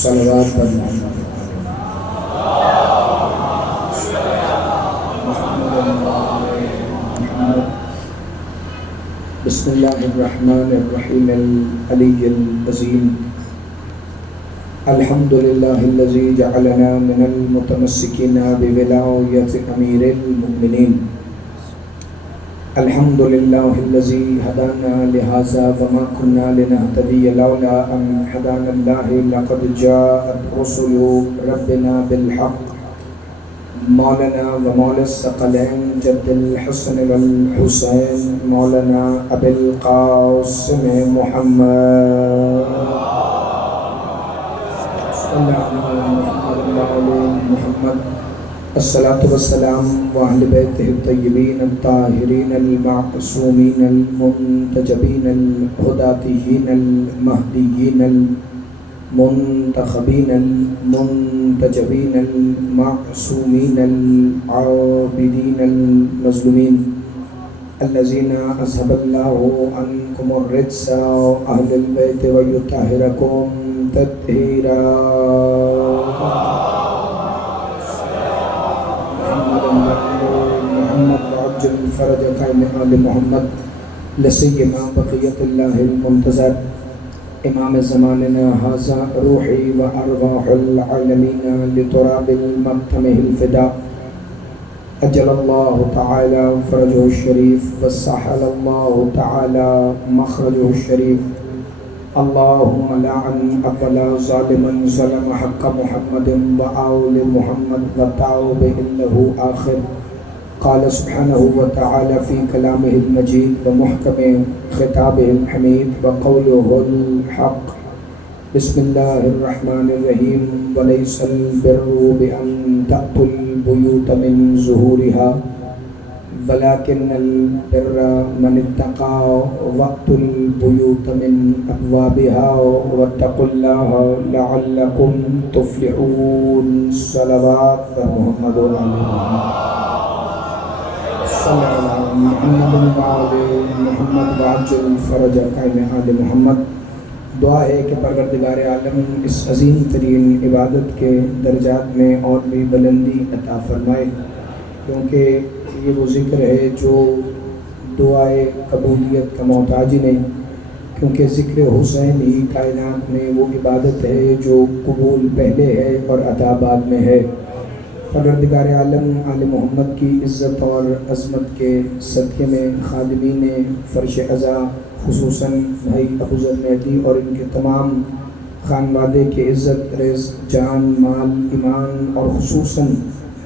صلوات پر محمد بسم اللہ الرحمن الرحیم العلی العظیم الحمدللہ الذی جعلنا من المتمسکین بولایت امیر المؤمنین الحمدللہ الذی ہدانا لہذا وما كنا لنہتدی لولا ان ہدانا اللہ لقد جاءت رسل ربنا بالحق مولانا و مولا الثقلین جد الحسن والحسین مولانا ابی القاسم محمد محمد الصلاة والسلام وأهل بيته الطيبين الطاهرين المعصومين المنتجبين الهداتيين المهديين المنتخبين المنتجبين المعصومين العابدين المظلومين الذين أذهب الله عنكم الرجس أهل البيت ويطهركم تطهيرا محمد وعجل فرجك آل محمد لسيما بقية الله المنتظر امام زماننا هذا روحي وأرواح العالمين لتراب المقتمه الفداء أجل الله تعالى فرجه الشريف وسهل الله تعالى مخرجه الشريف اللهم لعن أول ظالما ظلم حق محمد وآل محمد وتعوب له آخر قال سبحانه وتعالى في كلامه المجيد ومحكم خطابه الحميد وقوله الحق بسم الله الرحمن الرحيم وليس البر بأن تأتوا البيوت من ظهورها ولكن البر من اتقى وأتوا البيوت من أبوابها واتقوا الله لعلكم تفلحون صلوات محمد محمد محمد وعجل فرجك آل محمد دعا ہے کہ پروردگار عالم اس عظیم ترین عبادت کے درجات میں اور بھی بلندی عطا فرمائے، کیونکہ یہ وہ ذکر ہے جو دعائے قبولیت کا محتاج ہی نہیں، کیونکہ ذکر حسین ہی کائنات میں وہ عبادت ہے جو قبول پہلے ہے اور عطا بعد میں ہے۔ پروردگار عالم آل محمد کی عزت اور عظمت کے صدقے میں خادمین فرش عزا خصوصاً بھائی ابو ذر مہدی اور ان کے تمام خانوادے کے عزت رزق جان مال ایمان اور خصوصاً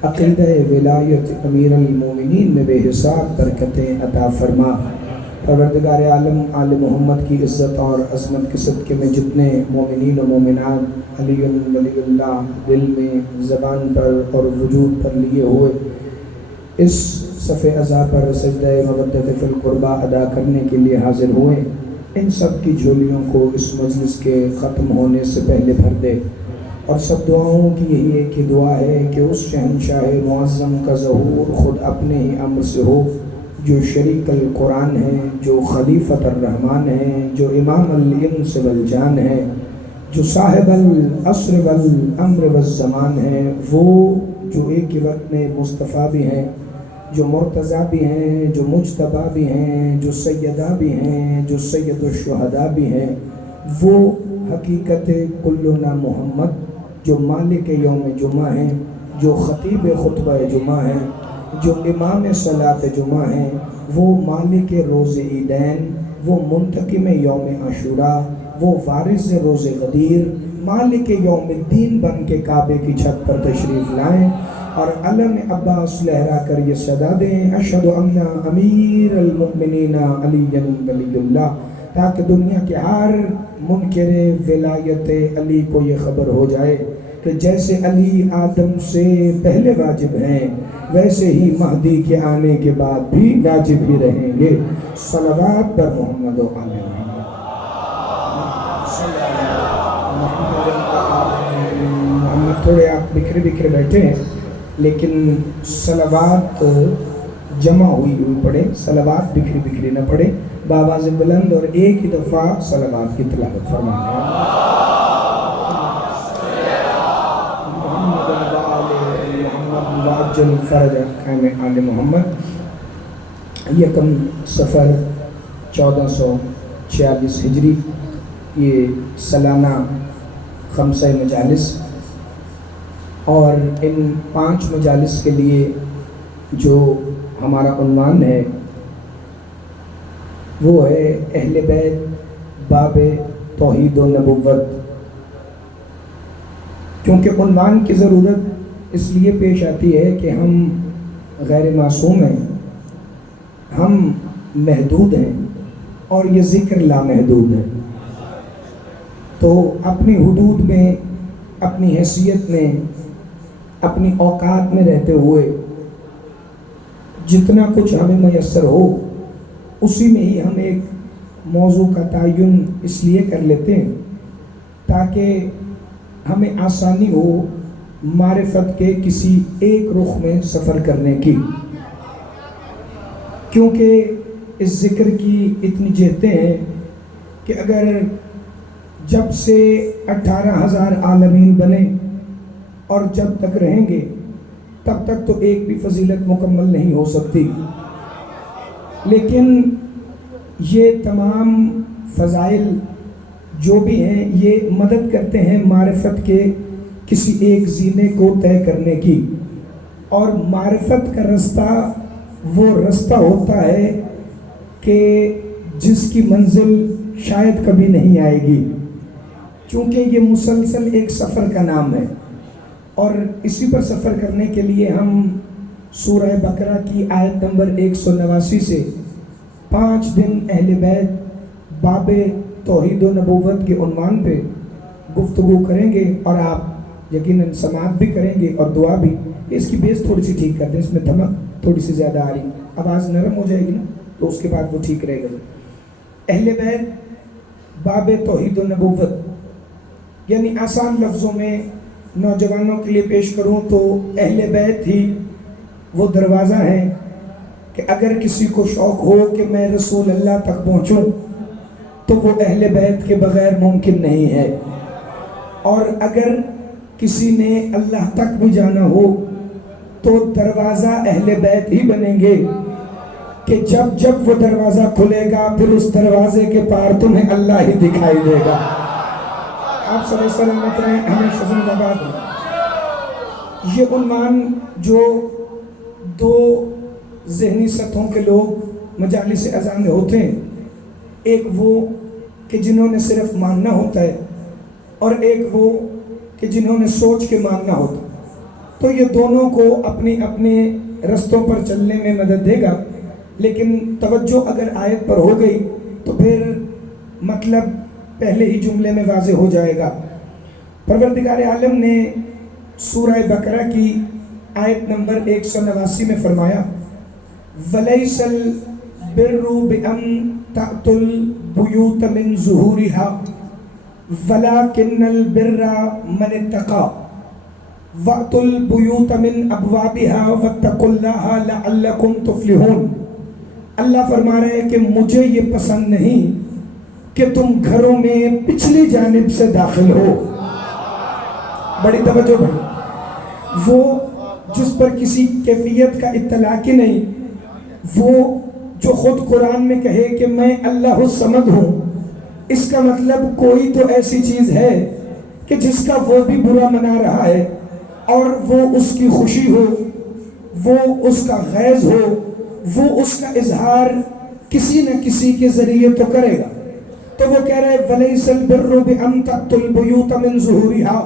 عقیدہ ولایت امیر المومنین میں بے حساب برکتیں عطا فرما۔ پروردگار عالم آل محمد کی عزت اور عظمت کے صدقے میں جتنے مومنین و مومنات علی ولی اللہ دل میں زبان پر اور وجود پر لیے ہوئے اس صف عزا پر سجدہ مودت فی القربہ ادا کرنے کے لیے حاضر ہوئے، ان سب کی جھولیوں کو اس مجلس کے ختم ہونے سے پہلے بھر دے، اور سب دعاؤں کی یہی ایک ہی دعا ہے کہ اس شہنشاہ معظم کا ظہور خود اپنے ہی امر سے ہو، جو شریک القرآن ہے، جو خلیفۃ الرحمن ہے، جو امام الانس والجان ہے، جو صاحب العصر والامر والزمان ہے، وہ جو ایک ہی وقت میں مصطفیٰ بھی ہیں، جو مرتضیٰ بھی ہیں، جو مجتبیٰ بھی ہیں، جو سیدہ بھی ہیں، جو سید الشہداء بھی ہیں، وہ حقیقت کلنا محمد، جو مالک یوم جمعہ ہیں، جو خطیب خطبہ جمعہ ہیں، جو امام صلاۃ جمعہ ہیں، وہ مالک روز عیدین، وہ منتقم یوم عاشوراء، وہ وارث روز غدیر، مالک یوم الدین بن کے کعبے کی چھت پر تشریف لائیں اور علم عباس لہرا کر یہ صدا دیں اشہد ان امیر المؤمنین علی ولی اللہ، تاکہ دنیا کے ہر منکر ولایت علی کو یہ خبر ہو جائے کہ جیسے علی آدم سے پہلے واجب ہیں ویسے ہی مہدی کے آنے کے بعد بھی واجب ہی رہیں گے۔ صلوات پر محمد و آل محمد۔ تھوڑے آپ بکھرے بکھرے بیٹھے ہیں لیکن صلوات جمع ہوئی پڑھے، صلوات بکھری بکھری نہ پڑھے، بآواز بلند اور ایک ہی دفعہ صلوات کی تلاوت فرمائیں۔ عجل فرج قائم آل محمد، یکم سفر 1446 ہجری، یہ سالانہ خمسہ مجالس، اور ان 5 مجالس کے لیے جو ہمارا عنوان ہے وہ ہے اہل بیت باب توحید و نبوت۔ کیونکہ عنوان کی ضرورت اس لیے پیش آتی ہے کہ ہم غیر معصوم ہیں، ہم محدود ہیں، اور یہ ذکر لامحدود ہے۔ تو اپنی حدود میں، اپنی حیثیت میں، اپنی اوقات میں رہتے ہوئے جتنا کچھ ہمیں میسر ہو اسی میں ہی ہم ایک موضوع کا تعین اس لیے کر لیتے ہیں تاکہ ہمیں آسانی ہو معرفت کے کسی ایک رخ میں سفر کرنے کی۔ کیونکہ اس ذکر کی اتنی جہتیں ہیں کہ اگر جب سے 18,000 عالمین بنے اور جب تک رہیں گے تب تک تو ایک بھی فضیلت مکمل نہیں ہو سکتی، لیکن یہ تمام فضائل جو بھی ہیں یہ مدد کرتے ہیں معرفت کے کسی ایک زینے کو طے کرنے کی، اور معرفت کا رستہ وہ رستہ ہوتا ہے کہ جس کی منزل شاید کبھی نہیں آئے گی، چونکہ یہ مسلسل ایک سفر کا نام ہے، اور اسی پر سفر کرنے کے لیے ہم سورہ بقرہ کی آیت نمبر 189 سے 5 دن اہل بیت باب توحید و نبوت کے عنوان پہ گفتگو کریں گے، اور آپ یقیناً سماعت بھی کریں گے اور دعا بھی۔ اس کی بیس تھوڑی سی ٹھیک کر دیں، اس میں دھمک تھوڑی سی زیادہ آ رہی، آواز نرم ہو جائے گی نا تو اس کے بعد وہ ٹھیک رہے گا۔ اہل بیت باب توحید و نبوت، یعنی آسان لفظوں میں نوجوانوں کے لیے پیش کروں تو اہل بیت ہی وہ دروازہ ہے کہ اگر کسی کو شوق ہو کہ میں رسول اللہ تک پہنچوں تو وہ اہل بیت کے بغیر ممکن نہیں ہے، اور اگر کسی نے اللہ تک بھی جانا ہو تو دروازہ اہل بیت ہی بنیں گے کہ جب جب وہ دروازہ کھلے گا پھر اس دروازے کے پار تمہیں اللہ ہی دکھائی دے گا۔ آپ صلی اللہ علیہ وسلم رہیں ہمیشہ زندہ باد ہوں۔ یہ عنوان جو 2 ذہنی سطحوں کے لوگ مجالس اذان میں ہوتے ہیں، ایک وہ کہ جنہوں نے صرف ماننا ہوتا ہے، اور ایک وہ کہ جنہوں نے سوچ کے ماننا ہوتا ہے، تو یہ دونوں کو اپنے اپنے رستوں پر چلنے میں مدد دے گا، لیکن توجہ اگر آیت پر ہو گئی تو پھر مطلب پہلے ہی جملے میں واضح ہو جائے گا۔ پروردگار عالم نے سورہ بقرہ کی آیت نمبر 189 میں فرمایا وَلَيْسَ الْبِرُّ بِأَن تَأْتُوا الْبُيُوتَ مِن ظُهُورِهَا وَلَكِنَّ الْبِرَّ مَنِ اتَّقَىٰ وَأْتُوا الْبُيُوتَ مِنْ أَبْوَابِهَا وَاتَّقُوا اللَّهَ لَعَلَّكُمْ تُفْلِحُونَ۔ اللہ فرما رہے ہیں کہ مجھے یہ پسند نہیں کہ تم گھروں میں پچھلی جانب سے داخل ہو۔ بڑی توجہ بھائی، وہ جس پر کسی کیفیت کا اطلاق ہی نہیں، وہ جو خود قرآن میں کہے کہ میں اللہ الصمد ہوں، اس کا مطلب کوئی تو ایسی چیز ہے کہ جس کا وہ بھی برا منا رہا ہے اور وہ اس کی خوشی ہو، وہ اس کا غیظ ہو، وہ اس کا اظہار کسی نہ کسی کے ذریعے تو کرے گا۔ تو وہ کہہ رہے وَلَيْسَ الْبِرُّ بِأَن تَأْتُوا الْبُيُوتَ مِن ظُهُورِهَا،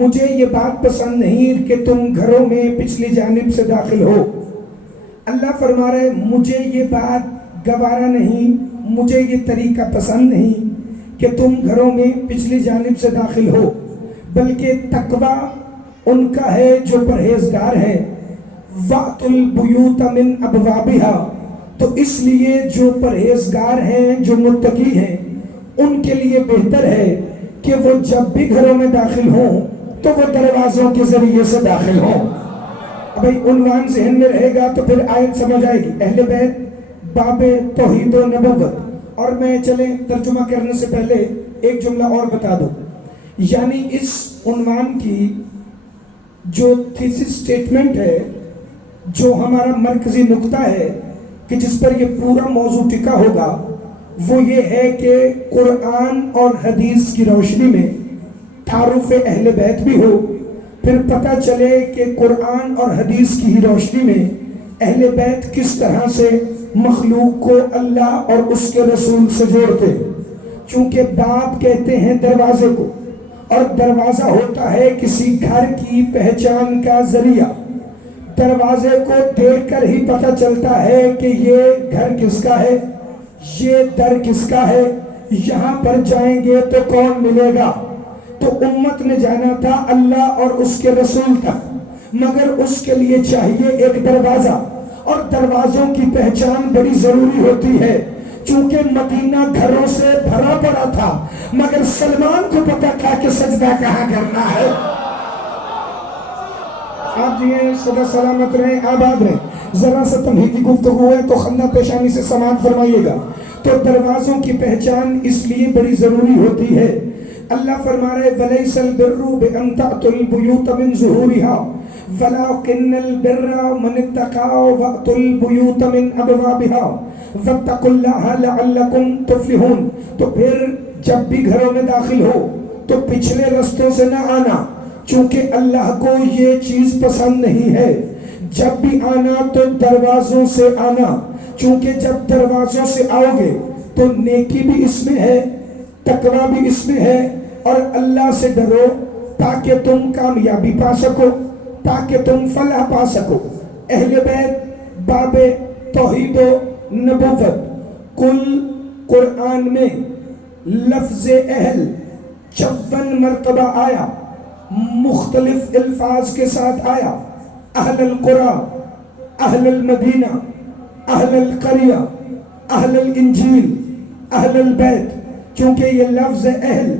مجھے یہ بات پسند نہیں کہ تم گھروں میں پچھلی جانب سے داخل ہو۔ اللہ فرما رہے مجھے یہ بات گوارا نہیں، مجھے یہ طریقہ پسند نہیں کہ تم گھروں میں پچھلی جانب سے داخل ہو، بلکہ تقوی ان کا ہے جو پرہیزگار ہیں۔ وَأْتُوا الْبُيُوتَ مِنْ أَبْوَابِهَا، تو اس لیے جو پرہیزگار ہیں، جو متقی ہیں، ان کے لیے بہتر ہے کہ وہ جب بھی گھروں میں داخل ہوں تو وہ دروازوں کے ذریعے سے داخل ہوں۔ بھائی عنوان ذہن میں رہے گا تو پھر آیت سمجھ آئے گی، اہل بیت باب توحید و نبوت۔ اور میں چلیں ترجمہ کرنے سے پہلے ایک جملہ اور بتا دوں، یعنی اس عنوان کی جو تھیسس سٹیٹمنٹ ہے، جو ہمارا مرکزی نقطہ ہے کہ جس پر یہ پورا موضوع ٹکا ہوگا، وہ یہ ہے کہ قرآن اور حدیث کی روشنی میں تعارف اہل بیت بھی ہو، پھر پتہ چلے کہ قرآن اور حدیث کی ہی روشنی میں اہل بیت کس طرح سے مخلوق کو اللہ اور اس کے رسول سے جوڑتے۔ چونکہ باب کہتے ہیں دروازے کو، اور دروازہ ہوتا ہے کسی گھر کی پہچان کا ذریعہ۔ دروازے کو دیکھ کر ہی پتہ چلتا ہے کہ یہ گھر کس کا ہے، یہ در کس کا ہے، یہاں پر جائیں گے تو کون ملے گا۔ تو امت نے جانا تھا اللہ اور اس کے رسول تک، مگر اس کے لیے چاہیے ایک دروازہ، اور دروازوں کی پہچان بڑی ضروری ہوتی ہے۔ چونکہ مدینہ گھروں سے بھرا پڑا تھا، مگر سلمان کو پتا تھا کہ سجدہ کہاں کرنا ہے۔ آپ جی صدا سلامت رہیں، آباد رہیں۔ ذرا سا تمہیدی گفتگو ہے تو خندہ پیشانی سے سماعت فرمائیے گا۔ تو دروازوں کی پہچان اس لیے بڑی ضروری ہوتی ہے۔ اللہ فرما رہے وَلَيْسَ الْبِرُّ بِأَن تَأْتُوا الْبُيُوتَ مِن ظُهُورِهَا وَلَكِنَّ الْبِرَّ مَنِ اتَّقَىٰ وَأْتُوا الْبُيُوتَ مِنْ أَبْوَابِهَا وَاتَّقُوا اللَّهَ لَعَلَّكُمْ تُفْلِحُونَ۔ تو پھر جب بھی گھروں میں داخل ہو تو پچھلے رستوں سے نہ آنا، چونکہ اللہ کو یہ چیز پسند نہیں ہے۔ جب بھی آنا تو دروازوں سے آنا، چونکہ جب دروازوں سے آؤ گے تو نیکی بھی اس میں ہے، تقویٰ بھی اس میں ہے، اور اللہ سے ڈرو تاکہ تم کامیابی پا سکو، تاکہ تم فلاح پا سکو۔ اہل بیت باب توحید و نبوت، کل قرآن میں لفظ اہل 54 مرتبہ آیا، مختلف الفاظ کے ساتھ آیا۔ اہل القرآن، اہل المدینہ، اہل القریہ، اہل الانجیل، اہل البیت۔ چونکہ یہ لفظ اہل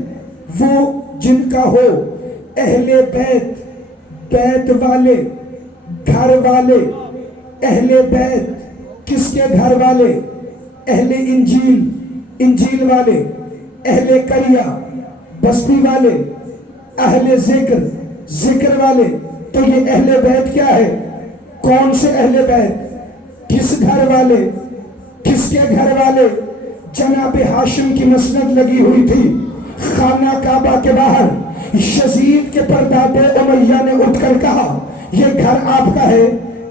وہ جن کا ہو، اہل بیت، بیت والے، گھر والے۔ اہل بیت کس کے گھر والے؟ اہل انجیل، انجیل والے۔ اہل قریہ، بستی والے۔ اہل ذکر، ذکر والے۔ تو یہ اہل بیت کیا ہے؟ کون سے اہل بیت؟ کس گھر والے؟ کس کے گھر والے؟ جناب ہاشم کی مسند لگی ہوئی تھی خانہ کعبہ کے باہر۔ یزید کے پردادے امیہ نے اٹھ کر کہا یہ گھر آپ کا ہے،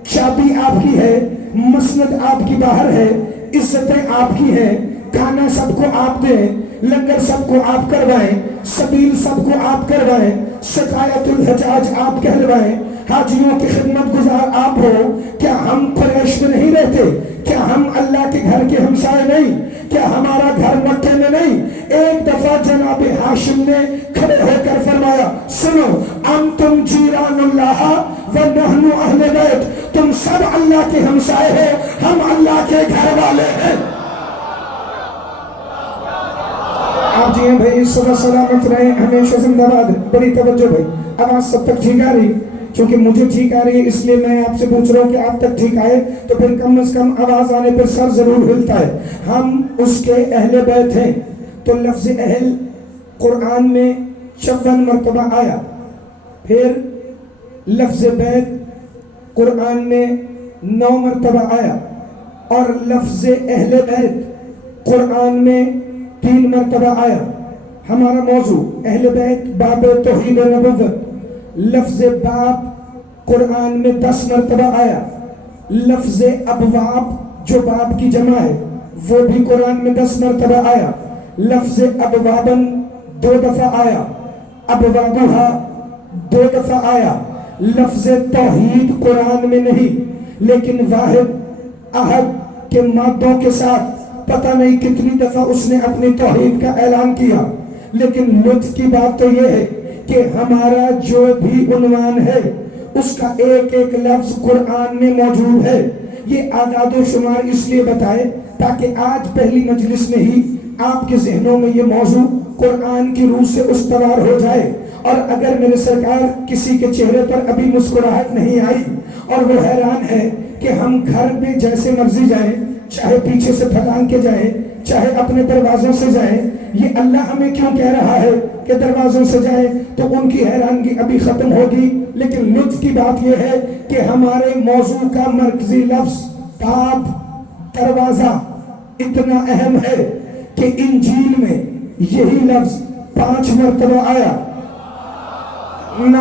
چابی آپ کی ہے، مسند آپ کی باہر ہے، عزتیں آپ کی ہیں، کھانا سب کو آپ دیں، لنگر سب کو آپ کروائیں، سبیل سب کو آپ کروائیں، سقایت الحجاج آپ کہلوائیں، حاجیوں کی خدمت گزار آپ ہو۔ کیا ہم قریش میں نہیں رہتے؟ کیا ہم اللہ کے گھر کے ہمسائے نہیں؟ کیا ہمارا گھر مکے میں نہیں؟ ایک دفعہ جناب ہاشم نے کھڑے ہو کر فرمایا سنو، انتم جیران اللہ ونحن اہل بیت، تم سب اللہ کے ہمسائے ہو، ہم اللہ کے گھر والے ہیں۔ آپ جی ہیں بھائی، صدا سلامت رہیں، ہمیشہ زندہ باد۔ بڑی توجہ بھائی، آواز سب تک ٹھیک آ رہی؟ چونکہ مجھے ٹھیک آ رہی ہے اس لیے میں آپ سے پوچھ رہا ہوں کہ آپ تک ٹھیک آئے تو پھر کم از کم آواز آنے پر سر ضرور ہلتا ہے۔ ہم اس کے اہل بیت ہیں۔ تو لفظ اہل قرآن میں 56 مرتبہ آیا، پھر لفظ بیت قرآن میں 9 مرتبہ آیا، اور لفظ اہل بیت قرآن میں 3 مرتبہ آیا۔ ہمارا موضوع اہل بیت باب توحید و نبوت۔ لفظ باب قرآن میں 10 مرتبہ آیا۔ لفظ ابواب جو باب کی جمع ہے وہ بھی قرآن میں 10 مرتبہ آیا۔ لفظ ابوابن 2 دفعہ آیا، ابوابہا 2 دفعہ آیا۔ لفظ توحید قرآن میں نہیں، لیکن واحد احد کے مادوں کے ساتھ پتہ نہیں کتنی دفعہ اس نے اپنی توحید کا اعلان کیا۔ لیکن لطف کی بات تو یہ ہے کہ ہمارا جو بھی عنوان ہے اس کا ایک ایک لفظ قرآن میں موجود ہے۔ یہ اعداد و شمار اس لیے بتائے تاکہ آج پہلی مجلس میں ہی آپ کے ذہنوں میں یہ موضوع قرآن کی روح سے استوار ہو جائے۔ اور اگر میرے سرکار کسی کے چہرے پر ابھی مسکراہٹ نہیں آئی اور وہ حیران ہے کہ ہم گھر میں جیسے مرضی جائیں، چاہے پیچھے سے پھلانگ کے جائیں، چاہے اپنے دروازوں سے جائیں، یہ اللہ ہمیں کیوں کہہ رہا ہے کہ دروازوں سے جائیں، تو ان کی حیرانگی ابھی ختم ہوگی لیکن لطف کی بات یہ ہے کہ ہمارے موضوع کا مرکزی لفظ باب، دروازہ اتنا اہم ہے کہ انجیل میں یہی لفظ 5 مرتبہ آیا۔ نا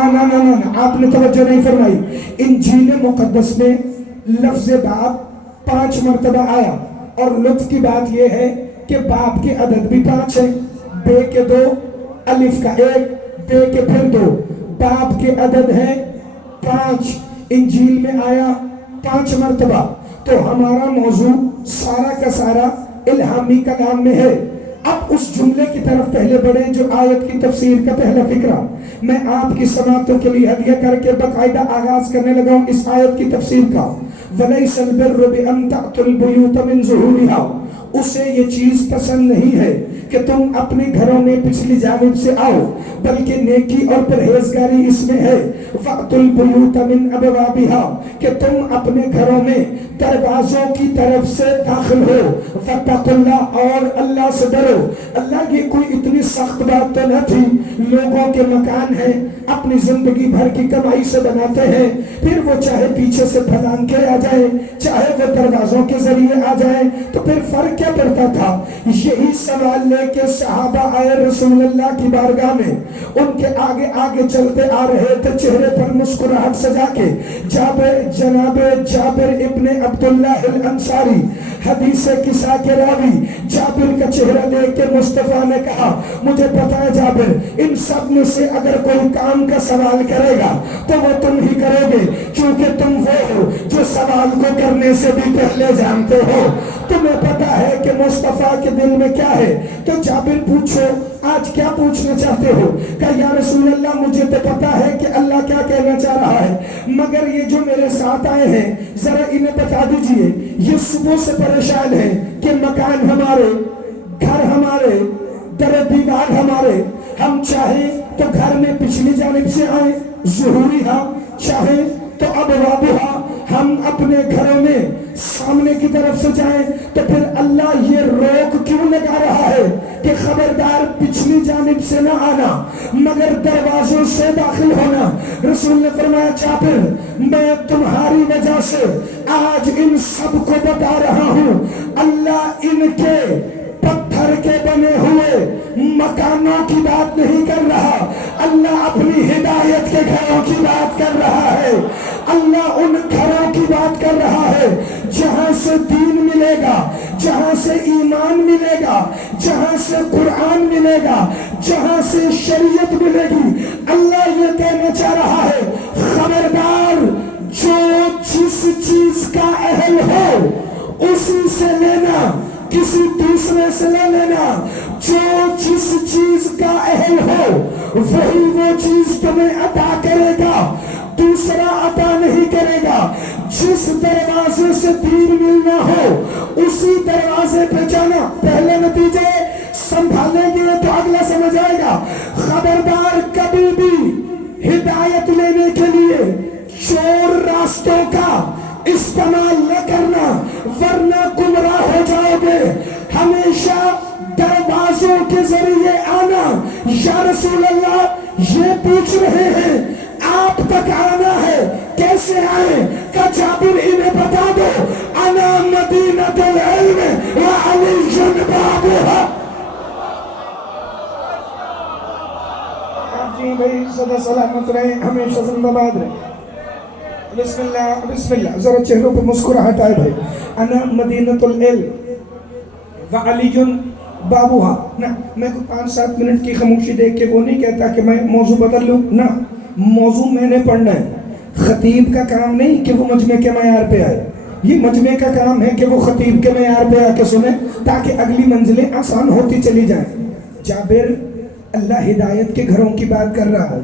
آپ نے توجہ نہیں فرمائی۔ انجیل مقدس میں لفظ باب 5 مرتبہ آیا، اور لطف کی بات یہ ہے کہ باب کے عدد بھی 5 ہیں، بے کے 2، الف کا 1، بے کے پھر 2، باب کے عدد ہے 5۔ انجیل میں آیا 5 مرتبہ۔ تو ہمارا موضوع سارا کا سارا الہامی کلام میں ہے۔ اب اس جملے کی طرف پہلے بڑھیں جو آیت کی تفسیر کا پہلا فقرہ میں آپ کی سماعتوں کے لیے ہدیہ کر کے باقاعدہ آغاز کرنے لگا ہوں اس آیت کی تفسیر کا۔ وَلَيْسَ الْبِرُّ بِأَن تَأْتُوا الْبُيُوتَ مِن ظُهُورِهَا، اسے یہ چیز پسند نہیں ہے کہ تم اپنے گھروں میں پچھلی جانب سے آؤ، بلکہ نیکی اور پرہیزگاری اس میں ہے۔ وَأْتُوا الْبُيُوتَ مِنْ أَبْوَابِهَا، کہ تم اپنے گھروں میں دروازوں کی طرف سے داخل ہو۔ وَاتَّقُوا اللَّهَ، اور اللہ سے ڈرو۔ اللہ یہ کوئی اتنی سخت بات تو نہ تھی، لوگوں کے مکان ہیں، اپنی زندگی بھر کی کمائی سے بناتے ہیں، پھر وہ چاہے پیچھے سے پھلانگ کے آ جائے، چاہے وہ دروازوں کے ذریعے آ جائے، تو پھر فرق کیا پڑتا تھا؟ یہی سوال لے کے صحابہ آئے رسول اللہ کی بارگاہ میں، ان کے آگے آگے چلتے آ رہے تھے، چہرے پر مسکراہٹ سجا کے۔ جناب جابر ابن عبداللہ الانصاری، حدیث قصہ کے راوی، جابر کا چہرہ دیکھ کے مصطفیٰ نے کہا مجھے پتا ہے جابر، ان سب میں سے اگر کوئی کام کا سوال کرے گا تو وہ تم ہی کرو گے، کیونکہ تم وہ ہو جو سوال کو کرنے سے بھی پہلے جانتے ہو۔ تمہیں پتا ہے کہ مصطفیٰ کے دل میں کیا ہے، تو جابر پوچھو آج کیا پوچھنا چاہتے ہو؟ کہ یا رسول اللہ مجھے تو پتا ہے کہ اللہ کیا کہنا چاہ رہا ہے، مگر یہ جو میرے ساتھ آئے ہیں ذرا انہیں بتا دیجئے، یہ صبح سے پریشان ہیں کہ مکان ہمارے، گھر ہمارے، در دیوار ہمارے، ہم چاہیں تو گھر میں پچھلی جانب سے آئیں ظہوریہا، چاہیں تو ابوابہا، ہم اپنے گھروں میں سامنے کی طرف سے جائیں، تو پھر اللہ یہ روک کیوں لگا رہا ہے کہ خبردار پچھلی جانب سے نہ آنا مگر دروازوں سے داخل ہونا؟ رسول نے فرمایا جابر میں تمہاری وجہ سے آج ان سب کو بتا رہا ہوں، اللہ ان کے پتھر کے بنے ہوئے مکانوں کی بات نہیں کر رہا، اللہ اپنی ہدایت کے گھروں کی بات کر رہا ہے۔ اللہ ان گھروں کی بات کر رہا ہے جہاں سے دین ملے گا، جہاں سے ایمان ملے گا، جہاں سے قرآن ملے گا، جہاں سے شریعت ملے گی۔ اللہ یہ کہنا چاہ رہا ہے خبردار جو جس چیز کا اہل ہو اسی سے لینا، کسی دوسرے سے لے لینا۔ جو جس چیز کا اہل ہو وہی وہ چیز تمہیں عطا کرے گا، دوسرا عطا نہیں کرے گا۔ جس دروازے سے دین ملنا ہو اسی دروازے پہ جانا۔ پہلے نتیجے سنبھالیں گے تو اگلا سمجھ آئے گا۔ خبردار کبھی بھی ہدایت لینے کے لیے چور راستوں کا استعمال نہ کرنا ورنہ گمراہ ہو جاؤ گے۔ ہمیشہ دروازوں کے ذریعے آنا۔ یا رسول اللہ یہ پوچھ رہے ہیں آپ تک آنا ہے کیسے آئیں؟ کہ جابر انہیں بتا دو انا مدینۃ العلم وعلی بابها۔ آپ جی بھائی سدا سلامت رہیں، ہمیشہ زندہ باد رہیں۔ بسم اللہ بسم اللہ، ذرا چہروں پہ مسکراہٹ آئے بھائی۔ انا مدینۃ العلم وعلی بابوہا۔ نہ میں کو 5-7 منٹ کی خاموشی دیکھ کے وہ نہیں کہتا کہ میں موضوع بدل لوں، نہ موضوع میں نے پڑھنا ہے۔ خطیب کا کام نہیں کہ وہ مجمع کے معیار پہ آئے، یہ مجمع کا کام ہے کہ وہ خطیب کے معیار پہ آ کے سنیں تاکہ اگلی منزلیں آسان ہوتی چلی جائیں۔ جابر اللہ ہدایت کے گھروں کی بات کر رہا ہے۔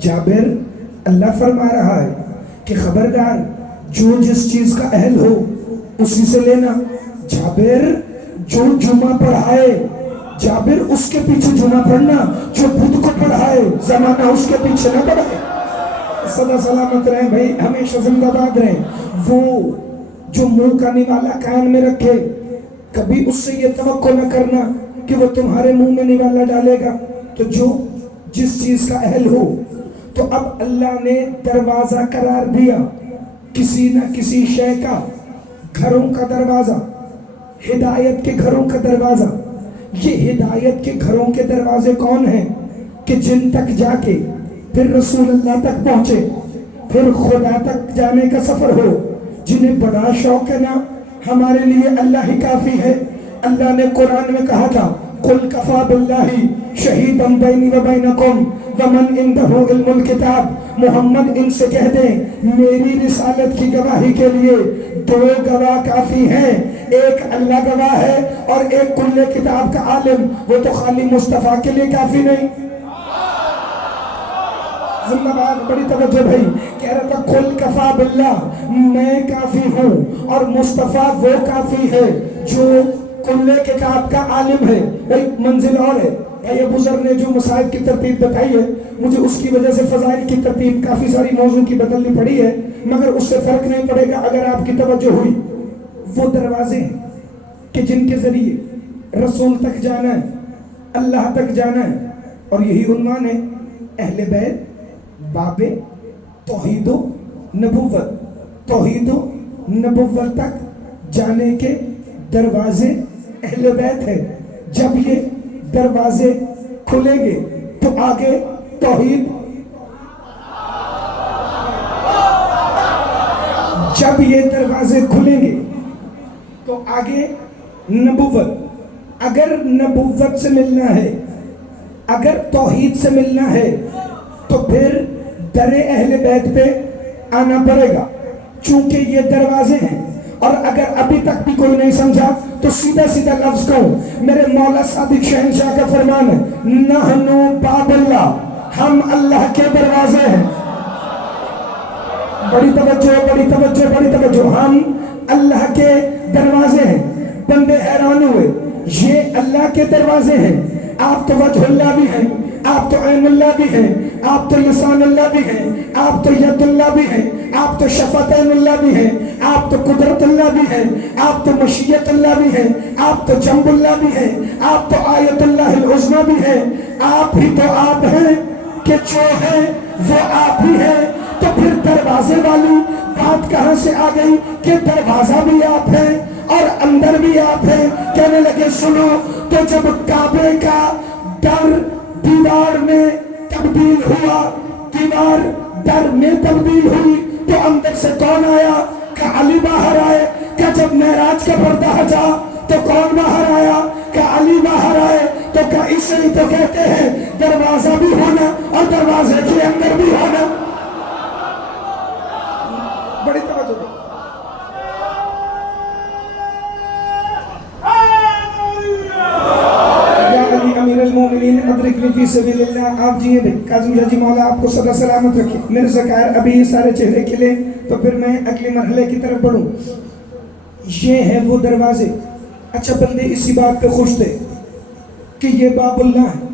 جابر اللہ فرما رہا ہے کہ خبردار جو جس چیز کا اہل ہو اسی سے لینا۔ جابر جو جمعہ پڑھائے، جابر اس کے پیچھے جمعہ پڑھنا، جو بدھ کو پڑھائے زمانہ اس کے پیچھے نہ پڑھائے۔ سدا سلامت رہیں بھائی، ہمیشہ زندہ باد رہیں۔ وہ جو منہ کا نوالا کان میں رکھے کبھی اس سے یہ توقع نہ کرنا کہ وہ تمہارے منہ میں نوالا ڈالے گا۔ تو جو جس چیز کا اہل ہو تو اب اللہ نے دروازہ قرار دیا کسی نہ کسی شے کا، گھروں کا دروازہ، ہدایت کے گھروں کا دروازہ۔ یہ ہدایت کے گھروں کے دروازے کون ہیں؟ کہ جن تک جا کے پھر رسول اللہ تک پہنچے، پھر خدا تک جانے کا سفر ہو، جنہیں بڑا شوق ہے نا ہمارے لیے اللہ ہی کافی ہے۔ اللہ نے قرآن میں کہا تھا قُلْ كَفَى بِاللَّهِ شَهِيدًا بَيْنِي وَبَيْنَكُمْ وَمَنْ عِنْدَهُ عِلْمُ الْكِتَابِ، محمد ان سے کہہ دیں میری رسالت کی گواہی کے لیے دو گواہ کافی ہیں، ایک اللہ گواہ ہے اور ایک کل کتاب کا عالم، وہ تو خالی مصطفیٰ کے لیے کافی نہیں۔ زندہ باد، بڑی توجہ بھائی، کہہ رہا تھا قُلْ كَفَى بِاللَّهِ، میں کافی ہوں اور مصطفیٰ وہ کافی ہے جو کل کتاب کا عالم ہے۔ ایک منزل اور ہے، بھائی ابو ذر نے جو مصائب کی ترتیب بتائی ہے، مجھے اس کی وجہ سے فضائل کی ترتیب کافی ساری موضوع کی بدلنی پڑی ہے، مگر اس سے فرق نہیں پڑے گا اگر آپ کی توجہ ہوئی۔ وہ دروازے ہیں کہ جن کے ذریعے رسول تک جانا ہے، اللہ تک جانا ہے، اور یہی عنوان ہے اہل بیت باب توحید و نبوت۔ توحید و نبوت تک جانے کے دروازے اہل بیت ہے۔ جب یہ دروازے کھلیں گے تو آگے توحید، جب یہ دروازے کھلیں گے تو آگے نبوت۔ اگر نبوت سے ملنا ہے، اگر توحید سے ملنا ہے تو پھر در اہل بیت پہ آنا پڑے گا، چونکہ یہ دروازے ہیں۔ اور اگر ابھی تک بھی کوئی نہیں سمجھا تو سیدھا سیدھا لفظ کہوں، میرے مولا صادق شہنشاہ کا فرمان ہے نحنو باب اللہ، ہم اللہ کے دروازے ہیں۔ بڑی توجہ، بڑی توجہ، بڑی توجہ، ہم اللہ کے دروازے ہیں۔ بندے حیران ہوئے، یہ اللہ کے دروازے ہیں، آپ تو وجہ اللہ بھی ہیں، آپ تو عین اللہ بھی ہیں، آپ تو لسان اللہ بھی ہیں، آپ تو ید اللہ بھی ہیں، آپ تو شفتین اللہ بھی ہیں، آپ تو قدرت اللہ بھی ہیں، آپ تو مشیت اللہ بھی ہیں، آپ تو جنب اللہ بھی ہیں، آپ تو آیت اللہ العظمی بھی ہیں، آپ ہی تو آپ ہیں کہ جو ہیں وہ آپ ہی ہیں۔ تو پھر دروازے والی بات کہاں سے آ گئی کہ دروازہ بھی آپ ہیں اور اندر بھی آپ ہیں؟ کہنے لگے سنو، تو جب کعبے کا در دیوار میں تبدیل ہوا، دیوار در میں تبدیل ہوئی، تو اندر سے کون آیا؟ کہ علی باہر آئے۔ کہ جب معراج کا پردہ ہٹا تو کون باہر آیا؟ کہ علی باہر آئے۔ تو کہ اسے ہی تو کہتے ہیں دروازہ بھی ہونا اور دروازے کے اندر بھی ہونا۔ بڑی توجہ دو۔ امیر المومنین ادرکنی فی سبیل اللہ۔ آپ جیئے بھی کاظم شاہ جی، مولا آپ کو صدا سلامت رکھے۔ میرے ذکر ابھی یہ سارے چہرے کھلے تو پھر میں اگلے مرحلے کی طرف بڑھوں۔ یہ ہیں وہ دروازے۔ اچھا، بندے اسی بات پہ خوش تھے کہ یہ باب اللہ ہے۔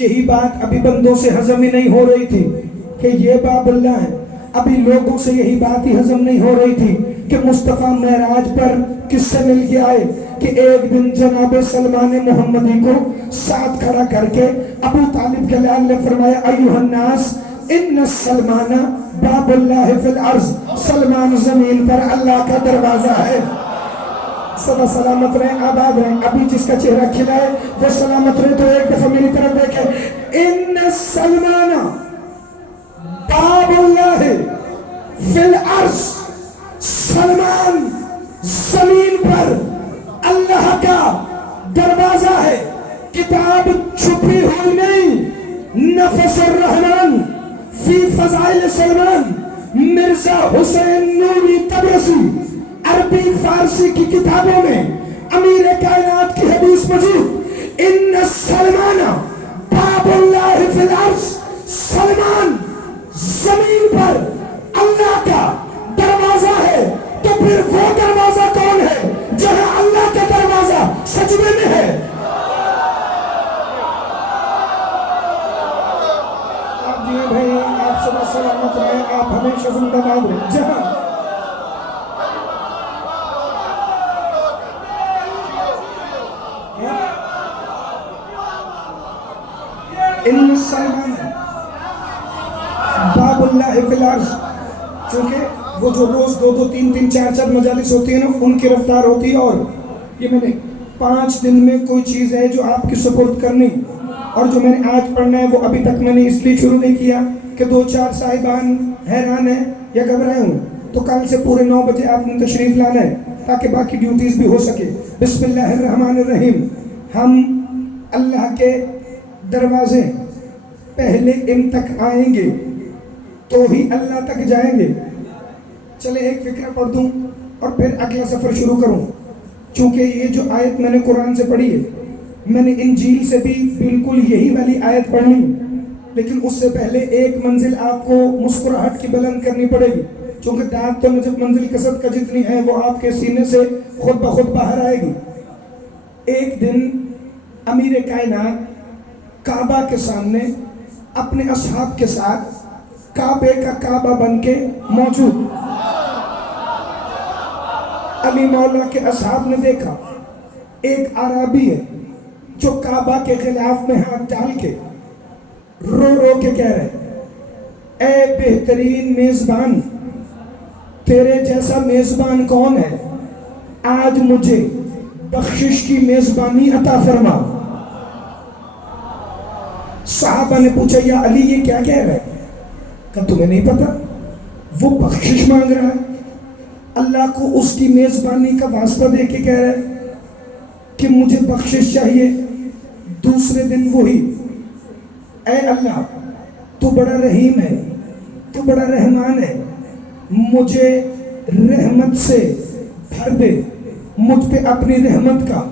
یہی بات ابھی بندوں سے ہضم ہی نہیں ہو رہی تھی کہ یہ باب اللہ ہے۔ ابھی لوگوں سے یہی بات ہی ہضم نہیں ہو رہی تھی کہ مصطفیٰ معراج پر کس سے مل کے آئے، کہ ایک دن جناب سلمان محمدی کو ساتھ کھڑا کر کے ابو طالب کے لال نے فرمایا ایوہ الناس ان سلمان باب اللہ فی الارض، سلمان زمین پر اللہ کا دروازہ ہے۔ سدا سلامت رہیں، آباد رہیں۔ ابھی جس کا چہرہ کھلا ہے وہ سلامت رہے، تو ایک دفعہ میری طرف دیکھیں، ان سلمان باب اللہ فی الارض، سلمان زمین پر اللہ کا دروازہ ہے۔ کتاب چھپی ہوئی نہیں، نفس الرحمن فی فضائل سلمان، مرزا حسین نوری تبرسی، عربی فارسی کی کتابوں میں امیر کائنات کی حدیث موجود، ان سلمان باب اللہ فی الارض، سلمان زمین پر اللہ کا دروازہ ہے۔ تو پھر وہ دروازہ کون ہے جہاں اللہ کا دروازہ سجدے میں ہے؟ آپ دیئے بھائی، آپ صدا سلامت رہے، آپ ہمیشہ زندہ باد رہے۔ جہاں ان سلمان اللہ فی الارض. چونکہ وہ جو روز 2 3 3 4 4 مجالس ہوتی ہیں نا ان کی رفتار ہوتی ہے, اور یہ میں نے 5 دن میں کوئی چیز ہے جو آپ کی سپورٹ کرنی, اور جو میں نے آج پڑھنا ہے وہ ابھی تک میں نے اس لیے شروع نہیں کیا کہ 2 4 صاحبان حیران ہیں یا گھبرائے ہوئے. تو کل سے پورے 9 بجے آپ نے تشریف لانا ہے تاکہ باقی ڈیوٹیز بھی ہو سکے. بسم اللہ الرحمن الرحیم. ہم اللہ کے دروازے پہلے ان تک آئیں گے تو ہی اللہ تک جائیں گے. چلے ایک فکرہ پڑھ دوں اور پھر اگلا سفر شروع کروں. چونکہ یہ جو آیت میں نے قرآن سے پڑھی ہے, میں نے انجیل سے بھی بالکل یہی والی آیت پڑھنی, لیکن اس سے پہلے ایک منزل آپ کو مسکراہٹ کی بلند کرنی پڑے گی. چونکہ داد تو جب منزل کسد کا جتنی ہے وہ آپ کے سینے سے خود بخود باہر آئے گی. ایک دن امیر کائنات کعبہ کے سامنے اپنے اصحاب کے ساتھ کعبے کا کعبہ بن کے موجود. علی مولا کے اصحاب نے دیکھا ایک عربی ہے جو کعبہ کے غلاف میں ہاتھ ڈال کے رو رو کے کہہ رہے, اے بہترین میزبان, تیرے جیسا میزبان کون ہے, آج مجھے بخشش کی میزبانی عطا فرما. صحابہ نے پوچھا یا علی یہ کیا کہہ رہا ہے؟ کہ تمہیں نہیں پتا وہ بخشش مانگ رہا ہے, اللہ کو اس کی میزبانی کا واسطہ دے کے کہہ رہا ہے کہ مجھے بخشش چاہیے. دوسرے دن وہی, اے اللہ تو بڑا رحیم ہے, تو بڑا رحمان ہے, مجھے رحمت سے بھر دے, مجھ پہ اپنی رحمت کا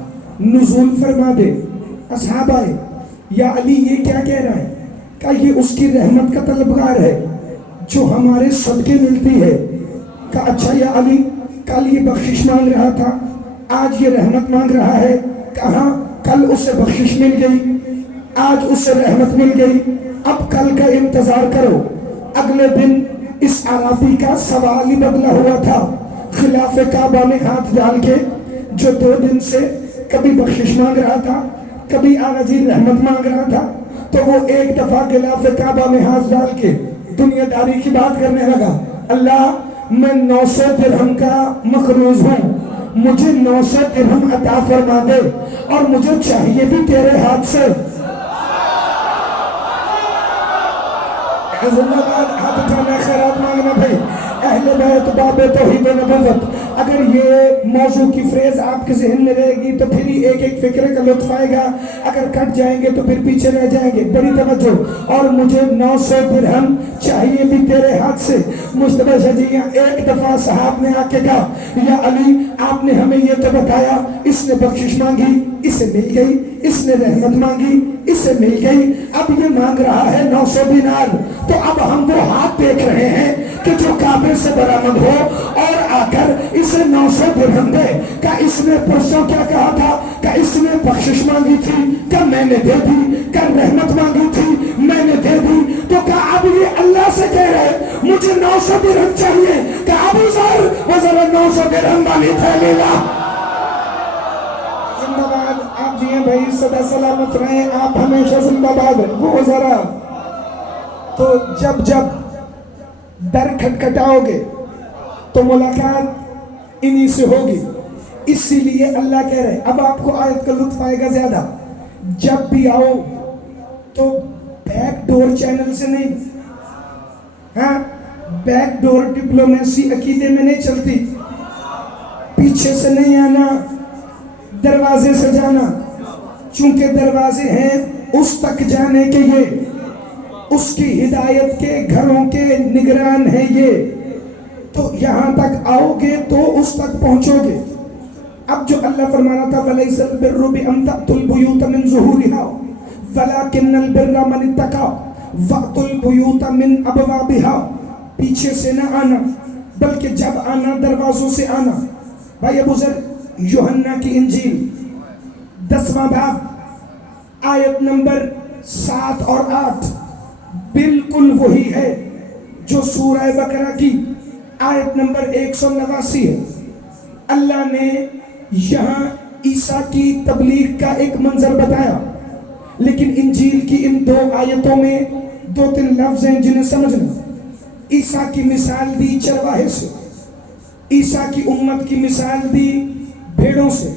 نزول فرما دے. اصحاب آئے, یا علی یہ کیا کہہ رہا ہے؟ کہ یہ اس کی رحمت کا طلبگار ہے جو ہمارے صدقے ملتی ہے. کہ اچھا یا علی, کل یہ بخشش مانگ رہا تھا, آج یہ رحمت مانگ رہا ہے. کہاں کل اسے بخشش مل گئی, آج اسے رحمت مل گئی, اب کل کا انتظار کرو. اگلے دن اس عربی کا سوال ہی بدلا ہوا تھا. خلاف کعبہ میں ہاتھ ڈال کے جو 2 دن سے کبھی بخشش مانگ رہا تھا, کبھی آقا جی رحمت مانگ رہا تھا, تو وہ ایک دفعہ خلاف کعبہ میں ہاتھ ڈال کے دنیا داری کی بات کرنے لگا. اللہ میں 900 درہم کا مقروض ہوں, مجھے 900 درہم عطا فرما دے, اور مجھے چاہیے بھی تیرے ہاتھ سے. زندہ باد, ہاتھ اٹھانا, خیرات مانگنا بھائی. اہل بیت باب توحید و نبوت, اگر یہ موضوع کی فریز آپ کے ذہن میں رہے گی تو پھر ہی ایک ایک فکرے کا لطف آئے گا. اگر کٹ جائیں گے تو پھر پیچھے رہ جائیں گے. بڑی توجہ, اور مجھے 900 درہم چاہیے بھی تیرے ہاتھ سے. مصطفیٰ شجیہ ایک دفعہ صحاب نے آ کے کہا, یا علی آپ نے ہمیں یہ تو بتایا, اس نے بخشش مانگی, اسے مل گئی, اس نے رحمت مانگی, اسے مل گئی, اب یہ مانگ رہا ہے 900 دینار. تو اب ہم وہ ہاتھ دیکھ رہے ہیں کہ جو کعبے سے برآمد ہو اور آ کر اسے 900 درہم دے. کہ اس نے پرسوں کیا کہا تھا؟ کہ اس نے بخشش مانگی تھی, کہ میں نے دے دی, کہ رحمت مانگی تھی, میں نے دے دی. تو کہ اب یہ اللہ سے کہہ رہے مجھے 900 درہم چاہیے. کہ ابو ذر وہ ذرا 900 درہم والی تھیلی لا. زندہ باد. آپ جی ہیں بھائی, صدا سلامت رہیں, آپ ہمیشہ زندہ باد. وہ ذرا تو جب جب در کھٹکھٹاؤ گے تو ملاقات انہی سے ہوگی. اسی لیے اللہ کہہ رہے, اب آپ کو آیت کا لطف آئے گا زیادہ. جب بھی آؤ تو بیک ڈور چینل سے نہیں, ہاں بیک ڈور ڈپلومیسی عقیدے میں نہیں چلتی. پیچھے سے نہیں آنا, دروازے سے جانا. چونکہ دروازے ہیں اس تک جانے کے, یہ اس کی ہدایت کے گھروں کے نگران ہے یہ. تو یہاں تک آؤ گے تو اس تک پہنچو گے. اب جو اللہ فرمانا تھا وَلَيْسَ الْبِرُّ بِأَن تَأْتُوا الْبُيُوتَ مِن ظُهُورِهَا وَلَكِنَّ الْبِرَّ مَنِ اتَّقَىٰ وَأْتُوا الْبُيُوتَ مِنْ أَبْوَابِهَا. پیچھے سے نہ آنا بلکہ جب آنا دروازوں سے آنا. بھائی ابو ذر, یوحنا کی انجیل 10واں باب آیت نمبر 7 اور 8 بالکل وہی ہے جو سورہ بقرہ کی آیت نمبر 189 ہے. اللہ نے یہاں عیسیٰ کی تبلیغ کا ایک منظر بتایا, لیکن انجیل کی ان 2 آیتوں میں 2-3 لفظ ہیں جنہیں سمجھنا. عیسیٰ کی مثال دی چرواہے سے، عیسیٰ کی امت کی مثال دی بھیڑوں سے،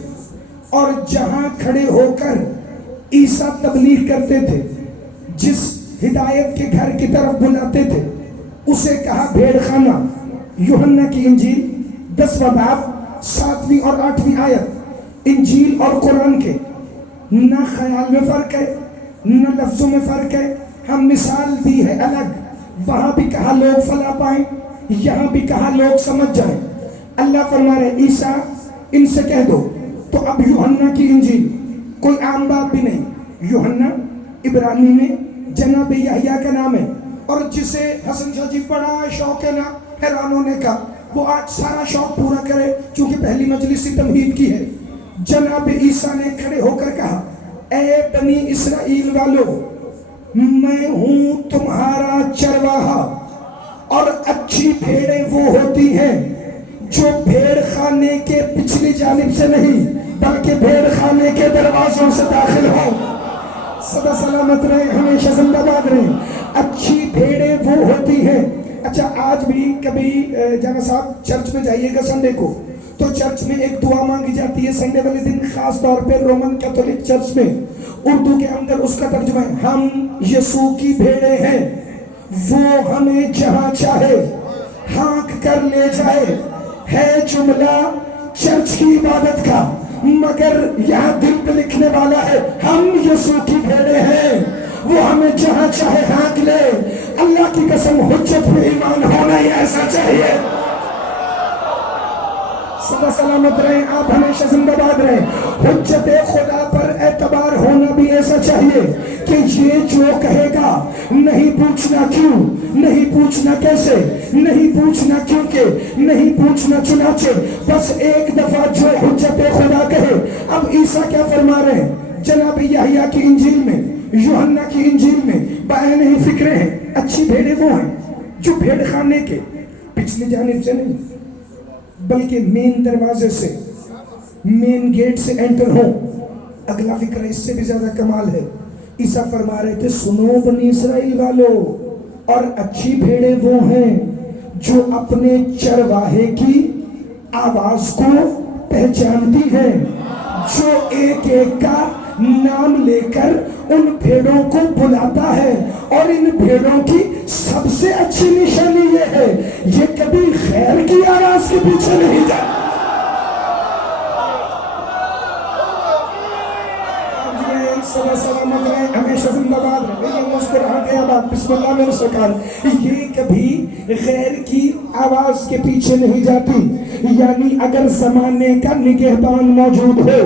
اور جہاں کھڑے ہو کر عیسیٰ تبلیغ کرتے تھے، جس ہدایت کے گھر کی طرف بلاتے تھے، اسے کہا بھیڑ خانہ۔ یوحنا کی انجیل 10واں باب 7ویں اور 8ویں آیت، انجیل اور قرآن کے نہ خیال میں فرق ہے نہ لفظوں میں فرق ہے، ہم مثال دی ہے الگ، وہاں بھی کہا لوگ فلاح پائیں، یہاں بھی کہا لوگ سمجھ جائیں۔ اللہ فرما رہے عیسیٰ ان سے کہہ دو۔ تو اب یوحنا کی انجیل کوئی عام بات بھی نہیں، یوحنا عبرانی میں جناب یحییٰ کا نام ہے، اور جسے حسن شاہ جی بڑا شوق ہے نا حیران ہونے کا، وہ آج سارا شوق پورا کرے چونکہ پہلی مجلس تمہید کی ہے۔ جناب عیسیٰ نے کھڑے ہو کر کہا اے بنی اسرائیل والو، میں ہوں تمہارا چرواہا، اور اچھی بھیڑیں وہ ہوتی ہیں جو بھیڑ خانے کے پچھلی جانب سے نہیں بلکہ بھیڑ خانے کے دروازوں سے داخل ہوں۔ سدا سلامت رہیں، ہمیشہ زندہ باد رہیں۔ اچھی بھیڑیں وہ ہوتی ہیں۔ اچھا آج بھی کبھی جناب صاحب چرچ میں جائیے گا سنڈے کو تو چرچ میں ایک دعا مانگی جاتی ہے سنڈے والے دن، خاص طور پہ رومن کیتھولک چرچ میں، اردو کے اندر اس کا ترجمہ ہے ہم یسوع کی بھیڑیں ہیں، وہ ہمیں جہاں چاہے ہانک کر لے جائے۔ ہے جملہ چرچ کی عبادت کا، مگر یہاں دل پہ لکھنے والا ہے ہم یسوع کی بھیڑیں ہیں، وہ ہمیں جہاں چاہے ہانک لے۔ اللہ کی قسم حجت پہ ایمان ہونا ہی ایسا چاہیے۔ سدا سلامت رہیں، آپ ہمیشہ زندہ باد رہیں۔ حجت خدا پر اعتبار ہونا بھی ایسا چاہیے کہ یہ جو کہے گا نہیں پوچھنا کیوں، نہیں پوچھنا کیسے، نہیں پوچھنا کیوں کہ، نہیں پوچھنا چنانچہ، بس ایک دفعہ جو حجت خدا کہے۔ اب عیسیٰ کیا فرما رہے ہیں جناب یحییٰ کی انجیل میں، یوحنا کی انجیل میں بعین ہی فکرے ہیں۔ اچھی بھیڑیں وہ ہیں جو بھیڑ خانے کے پچھلی جانب سے نہیں بلکہ مین دروازے سے، مین گیٹ سے انٹر ہوں۔ اگلا فکر اس سے بھی زیادہ کمال ہے۔ عیسیٰ فرما رہے تھے سنو بنی اسرائیل والو، اور اچھی بھیڑیں وہ ہیں جو اپنے چرواہے کی آواز کو پہچانتی ہیں، جو ایک ایک کا نام لے کر ان بھیڑوں کو بلاتا ہے۔ اور ان بھیڑوں کی سب سے اچھی نشانی یہ ہے یہ کبھی خیر کی آواز کے پیچھے نہیں جاتا۔ سلامت رہے، ہمیشہ زندہ باد رہے، مسکراہٹ ہے آباد، بسم اللہ میرے سرکار۔ یہ کبھی غیر کی آواز کے پیچھے نہیں جاتی۔ یعنی اگر زمانے کا نگہبان موجود ہو،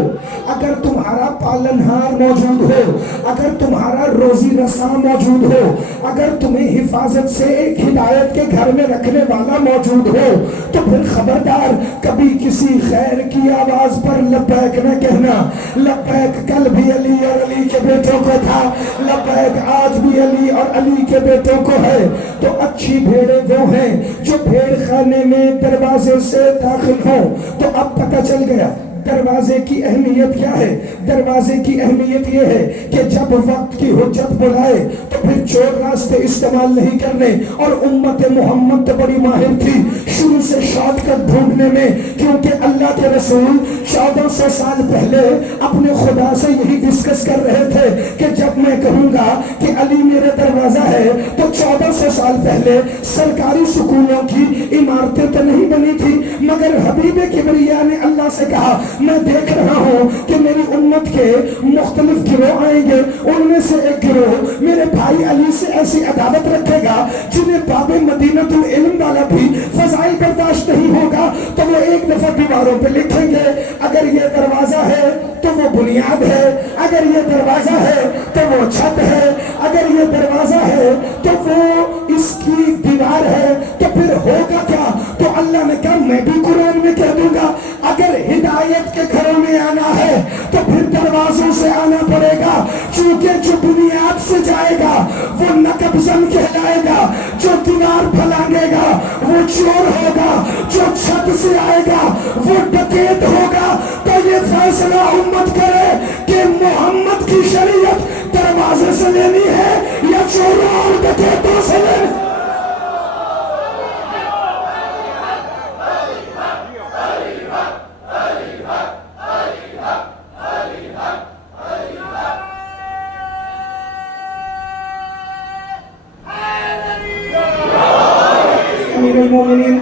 اگر تمہارا پالنہار موجود ہو، اگر تمہارا روزی رساں موجود ہو، اگر تمہیں حفاظت سے ایک ہدایت کے گھر میں رکھنے والا موجود ہو، تو پھر خبردار کبھی کسی خیر کی آواز پر لبیک نہ کہنا۔ لبیک کل بھی علی اور علی کے بیٹوں کو تھا، لبیک آج بھی علی اور علی کے بیٹوں کو ہے۔ تو اچھی بھیڑیں وہ ہیں جو بھیڑ خانے میں دروازے سے داخل ہوں۔ تو اب پتہ چل گیا دروازے کی اہمیت کیا ہے۔ دروازے کی اہمیت یہ ہے کہ جب وقت کی حجت بلائے تو پھر چور راستے استعمال نہیں کرنے۔ اور امت محمد تو بڑی ماہر تھی شروع سے شارٹ کٹ ڈھونڈنے میں، کیونکہ اللہ کے رسول 1400 سال پہلے اپنے خدا سے یہی ڈسکس کر رہے تھے کہ جب میں کہوں گا کہ علی میرے دروازہ ہے تو 1400 سال پہلے سرکاری سکولوں کی عمارتیں تو نہیں بنی تھی، مگر حبیب کبریا نے اللہ سے کہا میں دیکھ رہا ہوں کہ میری امت کے مختلف گروہ آئیں گے، ان میں سے ایک گروہ میرے بھائی علی سے ایسی عداوت رکھے گا جنہیں باب مدینۃ العلم والا بھی فضائل برداشت نہیں ہوگا، تو وہ ایک دفعہ دیواروں پہ لکھیں گے اگر یہ دروازہ ہے تو وہ بنیاد ہے، اگر یہ دروازہ ہے تو وہ چھت ہے، اگر یہ دروازہ ہے تو وہ اس کی دیوار ہے، تو پھر ہوگا کیا؟ تو اللہ نے کہا میں بھی قرآن میں کہہ دوں گا اگر ہدایت کے گھروں میں آنا ہے تو پھر دروازوں سے آنا پڑے گا، چونکہ جو بنیاد سے جائے گا وہ نقب زن کہلائے گا، جو دیوار پھلانگے گا وہ چور ہوگا، جو چھت سے آئے گا وہ ڈکیت ہوگا۔ تو یہ فیصلہ امت کرے کہ محمد کی شریعت دروازے سے لینی ہے یا چوروں اور ڈکیتوں سے لینی۔